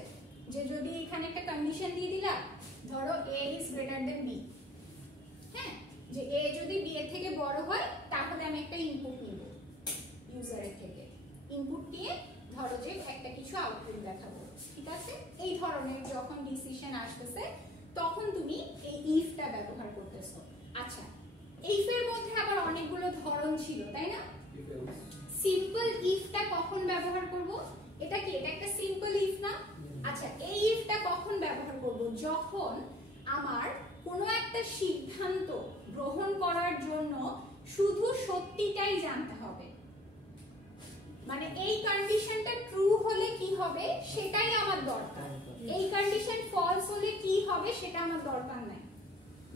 যে যদি এখানে একটা কন্ডিশন দিয়ে দিলা, ধরো a is greater than b, হ্যাঁ? যে a যদি b এর থেকে বড় হয় তাহলে আমি একটা ইনপুট নিব ইউজারের থেকে। ইনপুট নিয়ে ধরো যে একটা কিছু আউটপুট দেখাবো, ঠিক আছে? এই ধরনের যখন ডিসিশন আসতেছে তখন তুমি এই ইফটা ব্যবহার করতেছো। আচ্ছা, ইফের মধ্যে আবার অনেকগুলো ধরন ছিল, তাই না? সিম্পল ইফটা কখন ব্যবহার করব? এটা কি, এটা একটা সিম্পল ইফ না? আচ্ছা, এই ইফটা কখন ব্যবহার করব? যখন আমার কোনো একটা সিদ্ধান্ত গ্রহণ করার জন্য শুধু সত্যিটাই জানতে হবে, মানে এই কন্ডিশনটা ট্রু হলে কি হবে সেটাই আমার দরকার, এই কন্ডিশন ফলস হলে কি হবে সেটা আমার দরকার নাই,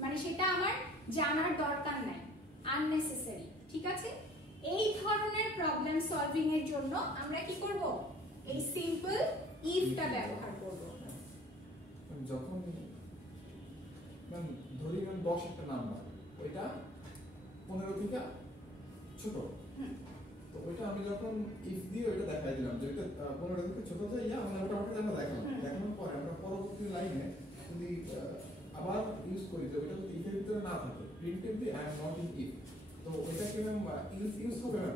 মানে সেটা আমার জানার দরকার নাই, আননেসেসারি, ঠিক আছে? এই ধরনের প্রবলেম সলভিং এর জন্য আমরা কি করব? এই সিম্পল ইফটা ব্যবহার করব। যখন ধরি 10 একটা নাম্বার, ওইটা 15 থেকে ছোট, তো ওইটা আমি যখন ইফ দিয়ে ওইটা দেখাই দিলাম যে এটা 15 থেকে ছোট যায়, আমরা মোটামুটি আমরা দেখালাম, দেখানোর পরে আমরা পরবর্তী লাইনে যদি আবার ইউজ করি যে ওইটা যদি ইফের ভিতরে না থাকে, printf the I am not in if, তো ওইটা কিভাবে ইউজ হবে না?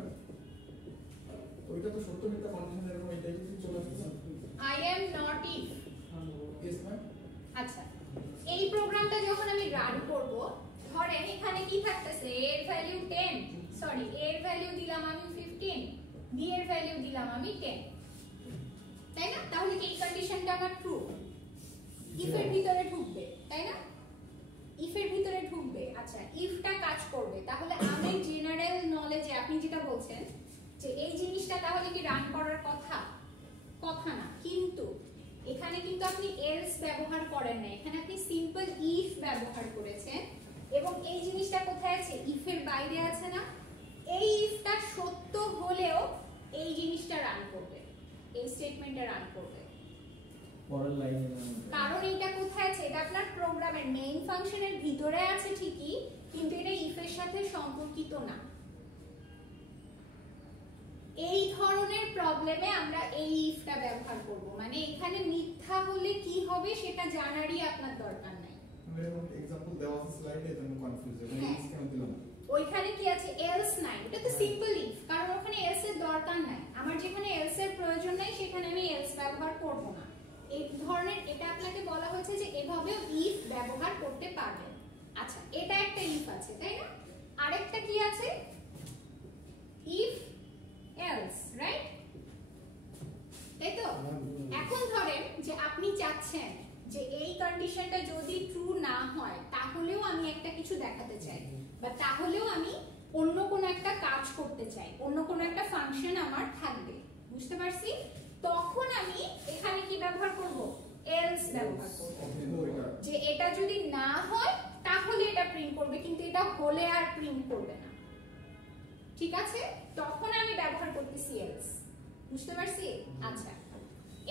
তো ওইটা তো সত্য মিথ্যা কন্ডিশনের এরকম এটাই যদি চলে আসছে না, I am not if. Yes ma'am. আচ্ছা, এই প্রোগ্রামটা যখন আমি রান করব, ধরেন এখানে কি থাকতেছে, a এর ভ্যালু 10, সরি a এর ভ্যালু দিলাম আমি 15, b এর ভ্যালু দিলাম আমি 10, তাই না? তাহলে কি এই কন্ডিশনটা আমার ট্রু? ইফ এর ভিতরে ঢুকবে, তাই না? ইফ এর ভিতরে ঢুকবে। আচ্ছা, ইফটা কাজ করবে, তাহলে আমি জেনারেল নলেজে আপনি যেটা বলছেন যে এই জিনিসটা তাহলে কি রান করার কথা? কথা না, কিন্তু এখানে কিন্তু আপনি এলস ব্যবহার করেন না, এখানে আপনি সিম্পল ইফ ব্যবহার করেছেন, এবং এই জিনিসটা কোথায় আছে? ইফের বাইরে আছে না? এই ইফটা সত্য হলেও এই জিনিসটা রান করবে, এই স্টেটমেন্টটা রান করবে, পরের লাইনে কারণ এটা কোথায় আছে? এটা আপনার প্রোগ্রামের মেইন ফাংশনের ভিতরে আছে ঠিকই, কিন্তু এটা ইফের সাথে সম্পর্কিত না। এই ধরনের প্রবলেমে আমরা এই ইফটা ব্যবহার করব, মানে এখানে মিথ্যা হলে কি হবে সেটা জানারই আপনার দরকার নাই। এরকম एग्जांपल দেওয়া আছে স্লাইডে, এজন্য কনফিউজ হয়ে গেছি, কেন দিলাম? ওইখানে কি আছে? এলস নাই, এটা তো সিম্পল ইফ, কারণ ওখানে এলস এর দরকার নাই, আমার যেখানে এলস এর প্রয়োজন নাই সেখানে আমি এলস ব্যবহার করব না। এই ধরনের এটা আপনাকে বলা হয়েছে যে এভাবেও ইফ ব্যবহার করতে পারবেন। আচ্ছা, এটা একটা ইফ আছে, তাই না? আরেকটা কি আছে? If else, right? তাই তো? এখন ধরেন যে আপনি চাচ্ছেন যে এই কন্ডিশনটা যদি ট্রু না হয় তাহলেও আমি একটা কিছু দেখাতে চাই, বা তাহলেও আমি অন্য কোনো একটা কাজ করতে চাই, অন্য কোনো একটা ফাংশন আমার থাকবে, বুঝতে পারছি? তখন আমি এখানে কি ব্যবহার করব? এলস ব্যবহার করব, যে এটা যদি না হয় তাহলে এটা প্রিন্ট করবে, কিন্তু এটা হলে আর প্রিন্ট করবে না, ঠিক আছে? তখন আমি ব্যবহার করতেছি এলস, বুঝতে পারছি? আচ্ছা,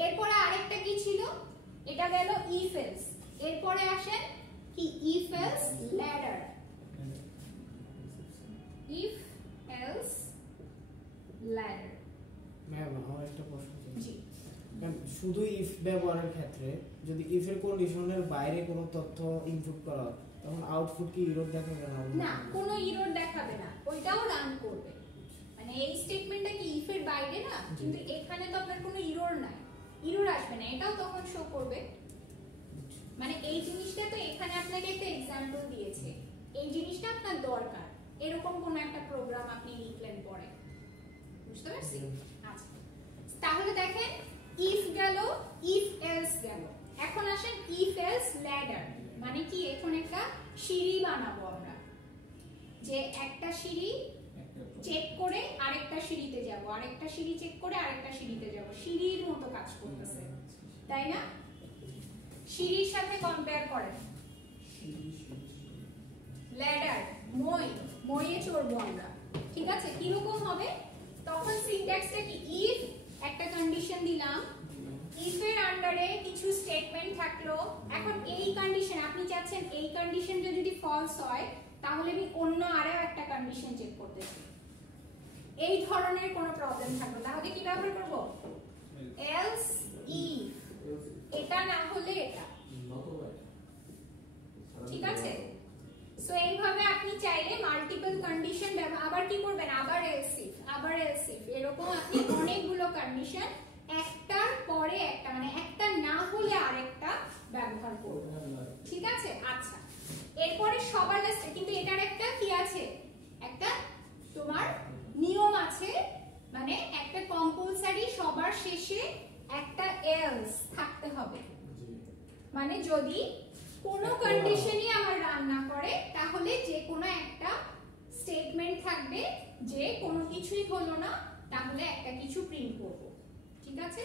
এরপরে আরেকটা কি ছিল? এটা গেল ইফ এলস। এরপরে আসেন কি? If else ladder. If else ladder. Ma'am, আমার একটা প্রশ্ন ছিল। জি, ম্যাম, শুধু ইফ ব্যবহারের ক্ষেত্রে যদি ইফের কন্ডিশনের বাইরে কোনো তথ্য ইনপুট করা হয় তখন আউটপুট কি এরর দেখাবে না? না, কোনো এরর দেখাবে না, ওইটাও রান করবে। মানে এই স্টেটমেন্টটা কি ইফের বাইরে না, কিন্তু এখানে তো আপনার কোনো এরর নাই, এরর আসবে না, এটাও তখন শো করবে। মানে এই জিনিসটা তো এখানে আপনাকে একটা एग्जांपल দিয়েছে, এই জিনিসটা আপনার দরকার, এরকম কোন একটা প্রোগ্রাম আপনি লিখলেন পরে, বুঝতে পারছি? আচ্ছা, তাহলে দেখেন ইফ গেল, ইফ এলস গেল, এখন আসেন ইফ এলস ল্যাডার। মানে কি? এখন একটা সিঁড়ি বানাবো আমরা, যে একটা সিঁড়ি চেক করে আরেকটা সিঁড়িতে যাব, আরেকটা সিঁড়ি চেক করে আরেকটা সিঁড়িতে যাব, সিঁড়ির মতো কাজ করতেছে, তাই না? সিঁড়ির সাথে কম্পেয়ার করেন, ল্যাডার, মইয়ে চড়বো আমরা, ঠিক আছে? কিরকম হবে তখন? সিনট্যাক্সটা কি? ইফ একটা কন্ডিশন দিলাম, ইফ এর আন্ডারে কিছু স্টেটমেন্ট থাকলো, এখন এই কন্ডিশন আপনি চাচ্ছেন এই কন্ডিশনটা যদি ফলস হয় তাহলে আমি অন্য আরো একটা কন্ডিশন চেক করতেছি, এই ধরনের কোনো প্রবলেম থাকলো, তাহলে কি ব্যবহার করব? এলস ইফ, এটা না হলে এটা, ঠিক আছে? সো এইভাবে আপনি চাইলে মাল্টিপল কন্ডিশন ব্যবহার, আবার কি করবেন? আবার এলস ইফ, আবার এলস ইফ, এরকম আপনি অনেকগুলো কন্ডিশন করব ঠিক আছে আচ্ছা এরপরে সবার লাস্টে কিন্তু এটার একটা কি আছে একটা তোমার নিয়ম আছে মানে একটা কম্পালসারি সবার শেষে একটা এলস থাকতে হবে মানে যদি কোনো কন্ডিশনই আমার রান না করে তাহলে যে কোনো একটা স্টেটমেন্ট থাকবে যে কোনো কিছুই হলো না তাহলে একটা কিছু প্রিন্ট করব ঠিক আছে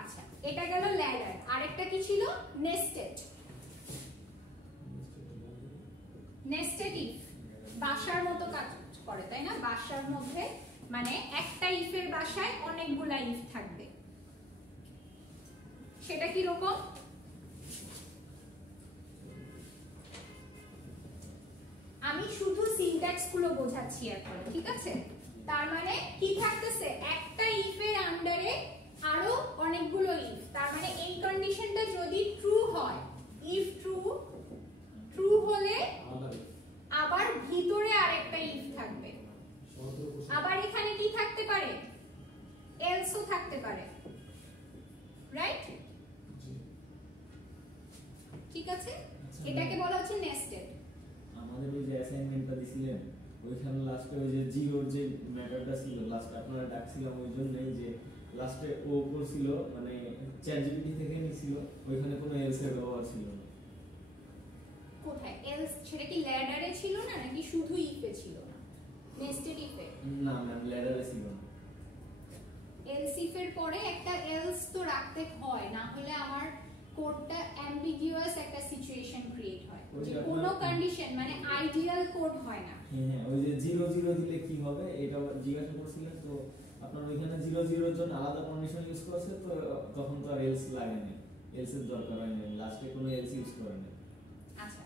আচ্ছা এটা গেল ল্যাডার আরেকটা কি ছিল নেস্টেড নেস্টেড ইফ বাসার মতো কাজ করে তাই না বাসার মধ্যে মানে একটা ইফের বাসায় অনেকগুলা ইফ থাকবে সেটা কি রকম আমি শুধু সিনট্যাক্স গুলো বোঝাচ্ছি এখন ঠিক আছে তার মানে কি থাকতেছে একটা ইফের আন্ডারে আরো অনেকগুলো ইফ তার মানে এই কন্ডিশনটা যদি ট্রু হয় ইফ ট্রু হলে আবার ভিতরে আরেকটা ইফ থাকবে আবার এখানে কি থাকতে পারে এলসও থাকতে পারে রাইট ঠিক আছে এটাকে বলা হচ্ছে নেস্টেড আমাদের ওই যে অ্যাসাইনমেন্টটা দিছিলেন ওইখানে লাস্টে ওই যে জিরোর যে ম্যাটারটা ছিল লাস্ট আপনারা ডাকছিলাম ওই জন্যই যে লাস্টে ও করছিল মানে চ্যাটজিপিটি থেকে নিছিল ওইখানে কোনো এলস এর ব্যবহার ছিল না কোথায় এলস সেটা কি ল্যাডারে ছিল না নাকি শুধু ইফে ছিল না নেস্টেড ইফে না ম্যাম ল্যাডারে ছিল না এলস ইফের পরে একটা এলস তো রাখতে হয় না হলে আমার কোডটা অ্যাম্বিগুয়াস একটা সিচুয়েশন ক্রিয়েট হয় যে কোনো কন্ডিশন মানে আইডিয়াল কোড হয় না হ্যাঁ ওই যে 0 0 দিলে কি হবে এটা জিজ্ঞাসা করছিলেন তো আপনার ওইখানে 0 0 এর জন্য আলাদা কন্ডিশন ইউজ করছে তো তখন তো আর এলস লাগে না এলস এর দরকার হয় না লাস্টে কোনো এলস ইউজ করে না আচ্ছা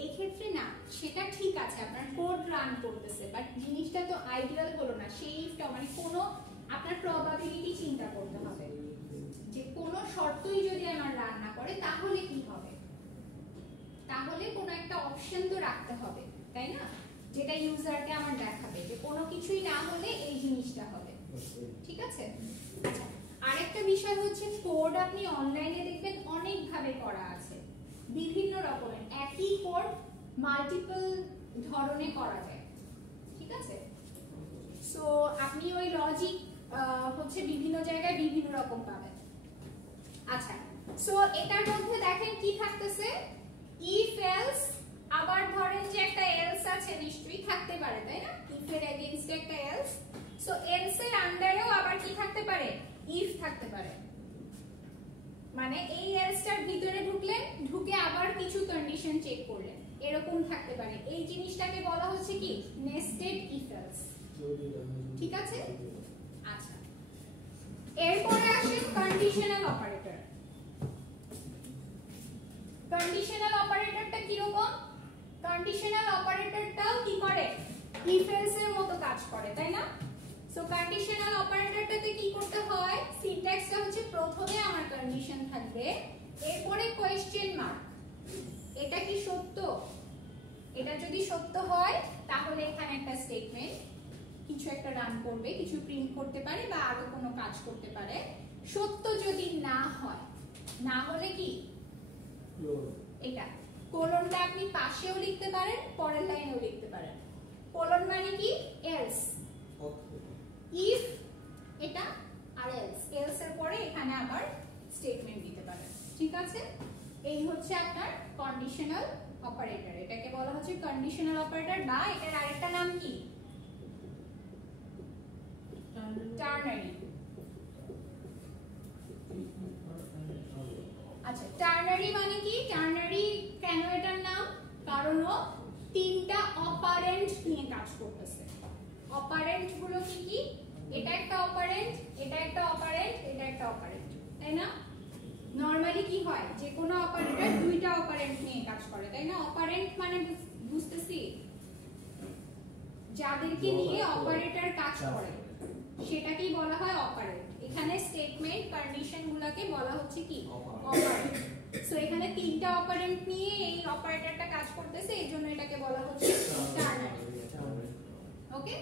এই ক্ষেত্রে না সেটা ঠিক আছে আপনার কোড রান করতেছে বাট জিনিসটা তো আইডিয়াল হলো না সেইটা মানে কোনো আপনার প্রবাবিলিটি চিন্তা করতে হবে যে কোনো শর্তই যদি আমার রান না করে তাহলে কি হবে তাহলে কোনো একটা অপশন তো রাখতে হবে তাই না যেটা ইউজারকে আমার দেখাবে যে কোনো কিছুই না হলে এই জিনিসটা হবে ঠিক আছে আচ্ছা আরেকটা বিষয় হচ্ছে কোড আপনি অনলাইনে দেখবেন অনেক ভাবে করা আছে বিভিন্ন রকমের একই কোড মাল্টিপল ধরনে করা যায় ঠিক আছে সো আপনি ওই লজিক হচ্ছে বিভিন্ন জায়গায় বিভিন্ন রকম পাবেন আচ্ছা সো এটার মধ্যে দেখেন কি থাকতেছে ইফ এলস আবার ধরেন যে একটা এলস আছে নিশ্চয়ই থাকতে পারে তাই না ইফ এর এগেইনস্ট একটা এলস সো এলস এর আন্ডারেও আবার কি থাকতে পারে ইফ থাকতে পারে মানে এই এলসটার ভিতরে ঢুকে আবার কিছু কন্ডিশন চেক করলেন এরকম থাকতে পারে এই জিনিসটাকে বলা হচ্ছে কি নেস্টেড ইফ এলস ঠিক আছে আচ্ছা এরপরে আসে কন্ডিশনাল অপারেটর কন্ডিশনাল অপারেটরটা কি রকম কন্ডিশনাল অপারেটরটাও কি করে ইফ এলস এর মতো কাজ করে তাই না সো কন্ডিশনাল অপারেটরটাতে কি করতে হয় সিনট্যাক্সটা হচ্ছে প্রথমে আমার কন্ডিশন থাকবে এরপরে কোয়েশ্চেন মার্ক এটা কি সত্য এটা যদি সত্য হয় তাহলে এখানে একটা স্টেটমেন্ট কিছু একটা রান করবে কিছু প্রিন্ট করতে পারে বা আরো কোনো কাজ করতে পারে সত্য যদি না হয় না হলে কি এটা কোলনটা আপনি পাশেও লিখতে পারেন পরের লাইনেও লিখতে পারেন কোলন মানে কি এলস ইফ এটা আর এলস এলস এর পরে এখানে আবার স্টেটমেন্ট দিতে পারেন ঠিক আছে এই হচ্ছে আপনার কন্ডিশনাল অপারেটর এটাকে বলা হচ্ছে কন্ডিশনাল অপারেটর বা এটার আরেকটা নাম কি টার্নারি আচ্ছা টার্নারি মানে কি টার্নারি কেন এটার নাম কারণ ও তিনটা অপারেন্ট নিয়ে কাজ করতেছে অপারেন্ট গুলো কি কি এটা একটা অপারেন্ট এটা একটা অপারেন্ট এটা একটা অপারেন্ট তাই না নরমালি কি হয় যে কোনো অপারেটর দুইটা অপারেন্ট নিয়ে কাজ করে তাই না অপারেন্ট মানে বুঝতেছি যাদেরকে নিয়ে অপারেটর কাজ করে সেটাকেই বলা হয় অপারেন্ট এখানে স্টেটমেন্ট কন্ডিশন গুলোকে বলা হচ্ছে কি অপারেন্ট সো এখানে তিনটা অপারেন্ট নিয়ে এই অপারেটরটা কাজ করতেছে এইজন্য এটাকে বলা হচ্ছে টার্নারি ওকে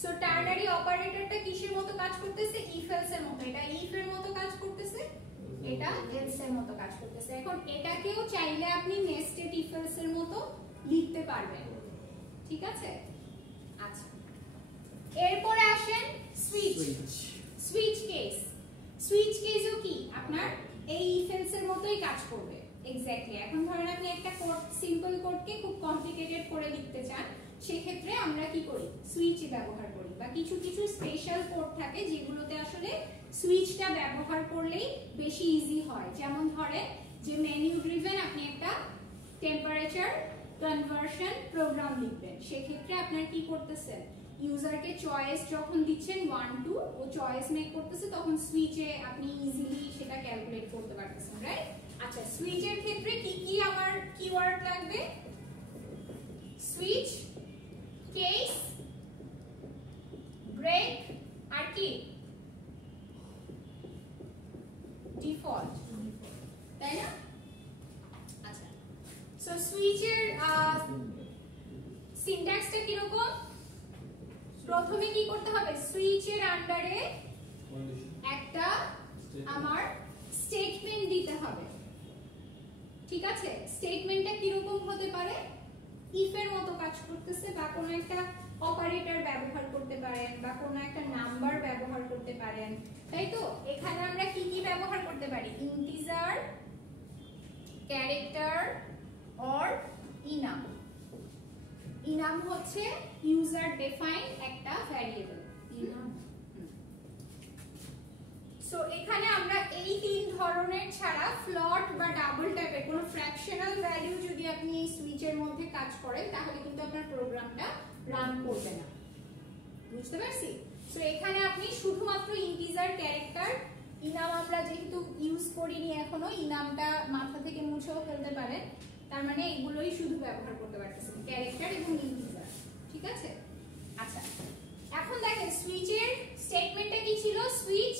সো টার্নারি অপারেটরটা কিসের মতো কাজ করতেছে ইফ এলস এর মতো এটা ইফ এর মতো কাজ করতেছে এটা এলস এর মতো কাজ করতেছে। এখন এটাকেও চাইলে আপনি নেস্টেড ইফ এলস এর মতো লিখতে পারবেন, ঠিক আছে? আচ্ছা, এরপরে আসেন সুইচ। সুইচ কেস, সুইচ কেসও কি আপনার এই ইফ এলস এর মতোই কাজ করবে এক্স্যাক্টলি। এখন ধরেন আপনি একটা কোড, সিম্পল কোডকে খুব কমপ্লিকেটেড করে লিখতে চান, সেক্ষেত্রে আমরা কি করি, সুইচ ব্যবহার করি। বা কিছু কিছু স্পেশাল কোড থাকে যেগুলোতে আসলে সুইচটা ব্যবহার করলেই বেশি ইজি হয়। যেমন ধরেন যে মেনু ড্রিভেন আপনি একটা টেম্পারেচার কনভার্সন প্রোগ্রাম লিখবেন, সেক্ষেত্রে আপনার কি করতেছেন, ইউজারকে চয়েস যখন দিচ্ছেন 1 2, ও চয়েস মেক করতেছে, তখন সুইচে আপনি ইজিলি সেটা ক্যালকুলেট করতে পারতেছেন, রাইট? আচ্ছা, সুইচের ক্ষেত্রে কি কি আমার কিওয়ার্ড লাগবে? সুইচ, কেস, ব্রেক, আর কি ডিফল্ট, তাই না? আচ্ছা, সো সুইচের সিনট্যাক্সটা কি রকম? প্রথমে কি করতে হবে, সুইচের আন্ডারে একটা আমার স্টেটমেন্ট দিতে হবে, ঠিক আছে? স্টেটমেন্টটা কি রকম হতে পারে, ইফ এর মতো কাজ করতেছে, বা কোনো একটা অপারেটর ব্যবহার করতে পারেন, বা কোনো একটা নাম্বার ব্যবহার করতে পারেন, তাই তো? এখানে আমরা কি কি ব্যবহার করতে পারি, ইন্টিজার, ক্যারেক্টার অর ইনাম। ইনাম হচ্ছে ইউজার ডিফাইন্ড একটা ভ্যারিয়েবল, ইনাম। সো এখানে আমরা এই তিন ধরনের ছাড়া ফ্লট বা ডাবল টাইপের কোনো ফ্র্যাকশনাল ভ্যালু যদি আপনি এই সুইচের মধ্যে কাজ করেন, তাহলে কিন্তু আপনার প্রোগ্রামটা রান করবে না, বুঝতে পারছি? সো এখানে আপনি শুধুমাত্র ইন্টিজার, ক্যারেক্টার, ইনাম আমরা যেহেতু ইউজ করিনি এখনো, ইনামটা মাথা থেকে মুছেও ফেলতে পারেন, তার মানে এগুলোই শুধু ব্যবহার করতে পারতেছেন, ক্যারেক্টার এবং ইন্টিজার, ঠিক আছে? আচ্ছা, এখন দেখেন সুইচের স্টেটমেন্টটা কি ছিল, সুইচ,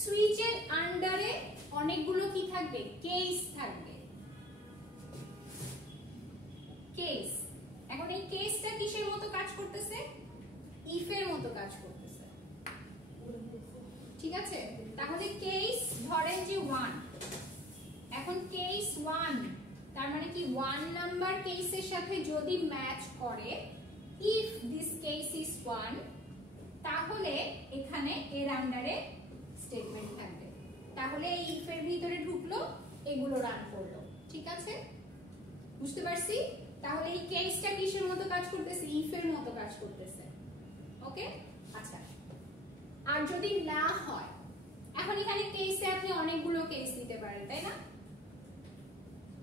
সুইচের আন্ডারে অনেকগুলো কি থাকবে, কেস থাকবে, কেস। এখন এই কেসটা কিসের মতো কাজ করতেছে, ইফ এর মতো কাজ করতেছে, ঠিক আছে? তাহলে কেস ধরেন যে 1, এখন কেস 1 তার মানে কি 1 নাম্বার কেসের সাথে যদি ম্যাচ করে, ইফ দিস কেস ইজ 1, তাহলে এখানে এর আন্ডারে স্টেটমেন্ট থাকবে, তাহলে এই ইফ এর ভিতরে ঢুকলো, এগুলো রান করলো, ঠিক আছে? বুঝতে পারছি? তাহলে এই কেসটা কিসের মতো কাজ করতেছে, ইফ এর মতো কাজ করতেছে, ওকে? আচ্ছা, আর যদি না হয়, এখন এখানে কেসে আপনি অনেকগুলো কেস দিতে পারেন, তাই না?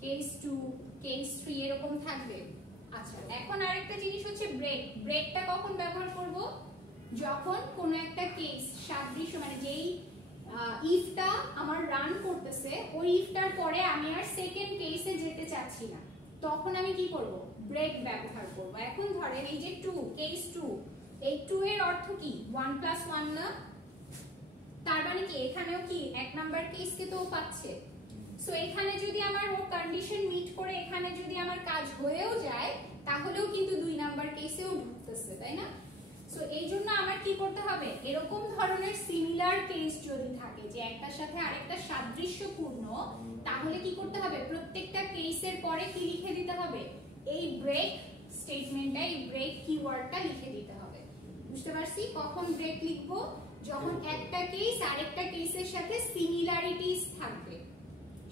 কেস 2, কেস 3 এরকম থাকবে। আচ্ছা, এখন আরেকটা জিনিস হচ্ছে ব্রেক। ব্রেকটা কখন ব্যবহার করব, যখন কোনো একটা কেস সাদৃশ্য, মানে যেই ইফটা আমার রান করতেছে, ওই ইফটার পরে আমি আর সেকেন্ড কেসে যেতে চাচ্ছি না, তখন আমি কি করব, ব্রেক ব্যবহার করব। এখন ধরেন এই যে 2, কেস 2, এই 2 এর অর্থ কি, 1 + 1 না? তার মানে কি এখানেও কি এক নাম্বার কেসকে তো পাচ্ছে। সো এখানে যদি আমার ও কন্ডিশন মিট করে এখানে যদি আমার কাজ হয়েও যায়, তাহলেও কিন্তু 2 নাম্বার কেসেও ঢুকতেছে, তাই না? সো এই জন্য আমার কি করতে হবে, এরকম ধরনের সিমিলার কেস যদি থাকে যে একটার সাথে আরেকটা সাদৃশ্যপূর্ণ, তাহলে কি করতে হবে, প্রত্যেকটা কেসের পরে কি লিখে দিতে হবে, এই ব্রেক স্টেটমেন্টটা, এই ব্রেক কিওয়ার্ডটা লিখে দিতে হবে। বুঝতে পারছি? কখন ব্রেক লিখবো, যখন একটা কেস আরেকটা কেসের সাথে সিমিলারিটিস থাকবে,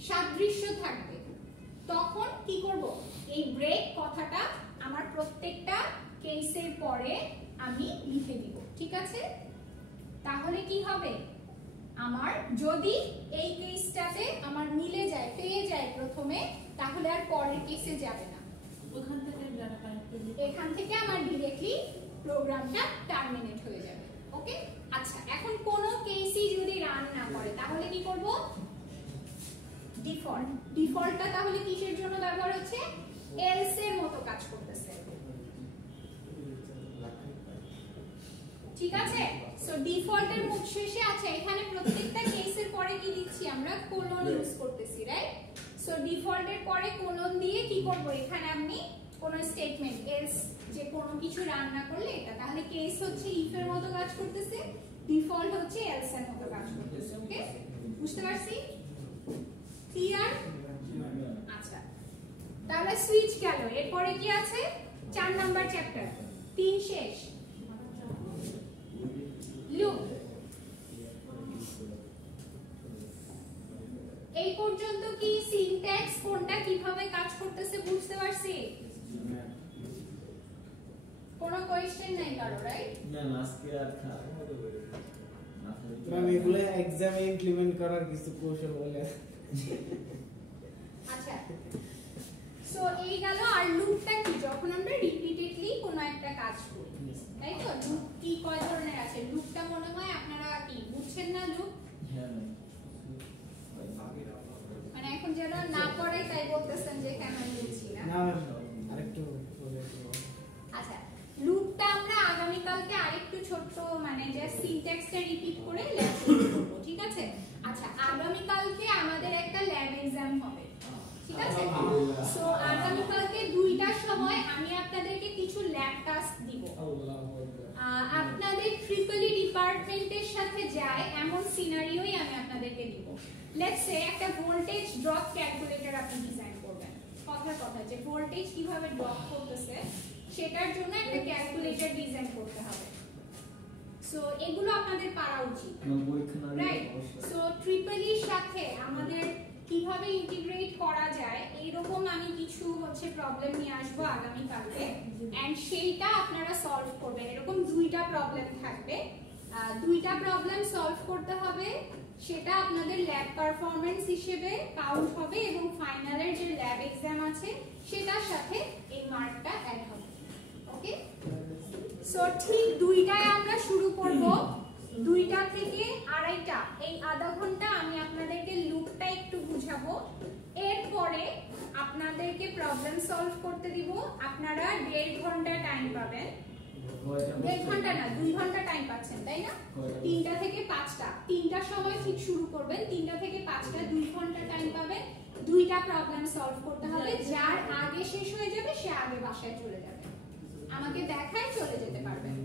সাদৃশ্য থাকবে, তখন কি করব, এই ব্রেক কথাটা আমার প্রত্যেকটা কেসের পরে আমি লিখে দিব, ঠিক আছে? তাহলে কি হবে, আমার যদি এই কেসটাতে আমার মিলে যায়, পেয়ে যায় প্রথমে, তাহলে আর পরের কেসে যাবে না, এখান থেকে আমার ডিরেক্টলি প্রোগ্রামটা টার্মিনেট হয়ে যাবে, ওকে? আচ্ছা, এখন কোন কেসই যদি রান না করে, তাহলে কি করব, ডিফল্ট। ডিফল্টটা তাহলে কিসের জন্য ব্যবহার হচ্ছে, এলস এর মতো কাজ করতেছে, ঠিক আছে? সো ডিফল্টের মুখ শেষে আছে, এখানে প্রত্যেকটা কেসের পরে কি দিচ্ছি আমরা, কোলন ইউজ করতেছি, রাইট? সো ডিফল্টের পরে কোলন দিয়ে কি করব, এখানে আমি কোন স্টেটমেন্ট এলস, যে কোনো কিছু রান না করলে এটা, তাহলে কেস হচ্ছে ইফ এর মতো কাজ করতেছে, ডিফল্ট হচ্ছে এলস এর মতো কাজ করতেছে, ওকে? বুঝতে পারছি? ক্লিয়ার? আচ্ছা, তাহলে সুইচ গেল, এরপরে কি আছে? 4 নাম্বার চ্যাপ্টার, 3 শেষ। লুপ। এই পর্যন্ত কি সিনট্যাক্স কোনটা কিভাবে কাজ করতেছে বুঝতে পারছি? কোনো কোয়েশ্চেন নাই কারো, রাইট? না আজকে আর ম্যাম এগুলো এক্সামে ইমপ্লিমেন্ট করার কিছু কৌশল বলে। আচ্ছা, সো এই গেল। আর লুপটা কি? যখন আমরা রিপিটেডলি কোনো একটা কাজ করি, তাই তো? লুপ কি কয় ধরনের আছে? লুপটা মনে হয় আপনারা কি বুঝছেন না? লুপ মানে এখন যারা না পড়ে তাই বলতেছেন যে কেন বুঝছি না। না ম্যাম আরেকটু বলে দিও। আচ্ছা, লুপটা আমরা আগামী কালকে আরেকটু ছোট্ট মানে যে সিনট্যাক্সটা রিপিট করে ল্যাব করব, ঠিক আছে? আচ্ছা, আগামী কালকে আমাদের একটা ল্যাব এক্সাম হবে, ঠিক আছে? সো আগামী কালকে 2টার সময় আমি আপনাদেরকে কিছু ল্যাব টাস্ক দিব। আপনাদের ট্রিপল ই ডিপার্টমেন্টের সাথে যায় এমন সিনারিওই আমি আপনাদেরকে দিব। লেটস সে একটা ভোল্টেজ ড্রপ ক্যালকুলেটর আপনি ডিজাইন করবেন। কথার কথা যে ভোল্টেজ কিভাবে ড্রপ করতেছে সেটার জন্য একটা ক্যালকুলেটর ডিজাইন করতে হবে। সো এগুলো আপনাদের পারা উচিত, রাইট? সো ট্রিপল ইর সাথে আমাদের কিভাবে ইন্টিগ্রেট করা যায় এইরকম আমি কিছু প্রবলেম নিয়ে আসবো আগামী কালকে, এন্ড সেইটা আপনারা সলভ করবেন। এরকম 2টা প্রবলেম থাকবে, 2টা প্রবলেম সলভ করতে হবে, সেটা আপনাদের ল্যাব পারফরম্যান্স হিসেবে কাউন্ট হবে এবং ফাইনালের যে ল্যাব এক্সাম আছে সেটার সাথে এই মার্কটা অ্যাড হবে। ওকে, সো ঠিক 2টায় আমরা শুরু করব। 2টা থেকে 2:30 এই আধা ঘন্টা আমি আপনাদেরকে লুপটা একটু বুঝাবো। এরপরে আপনাদেরকে প্রবলেম সলভ করতে দিব। আপনারা 1.5 ঘন্টা টাইম পাবেন। 1.5 ঘন্টা না, 2 ঘন্টা টাইম পাচ্ছেন, তাই না? 3টা থেকে 5টা, 3টার সময় ঠিক শুরু করবেন। 3টা থেকে 5টা 2 ঘন্টা টাইম পাবেন। 2টা প্রবলেম সলভ করতে হবে। যার আগে শেষ হয়ে যাবে সে আগে বাসায় চলে যাবে, আমাকে দেখায় চলে যেতে পারবেন।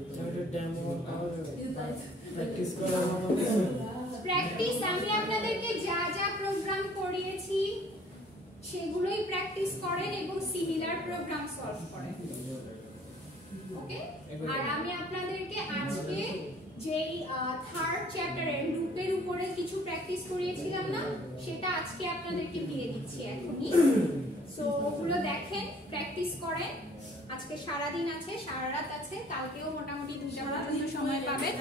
প্র্যাকটিস করার মতো প্র্যাকটিস আমি আপনাদেরকে যা যা প্রোগ্রাম করিয়েছি সেগুলোই প্র্যাকটিস করেন এবং সিমিলার প্রোগ্রাম সলভ করেন। ওকে, আর আমি আপনাদেরকে আজকে যেই 3rd চ্যাপ্টারের লুপের উপরে কিছু প্র্যাকটিস করিয়েছিলাম না, সেটা আজকে আপনাদেরকে দিয়ে দিচ্ছি এখনই। সো ওগুলো দেখেন, প্র্যাকটিস করেন। আজকে সারা দিন আছে, সারা রাত আছে, কালকেও মোটামুটি 2টা পর্যন্ত সময় পাবেন।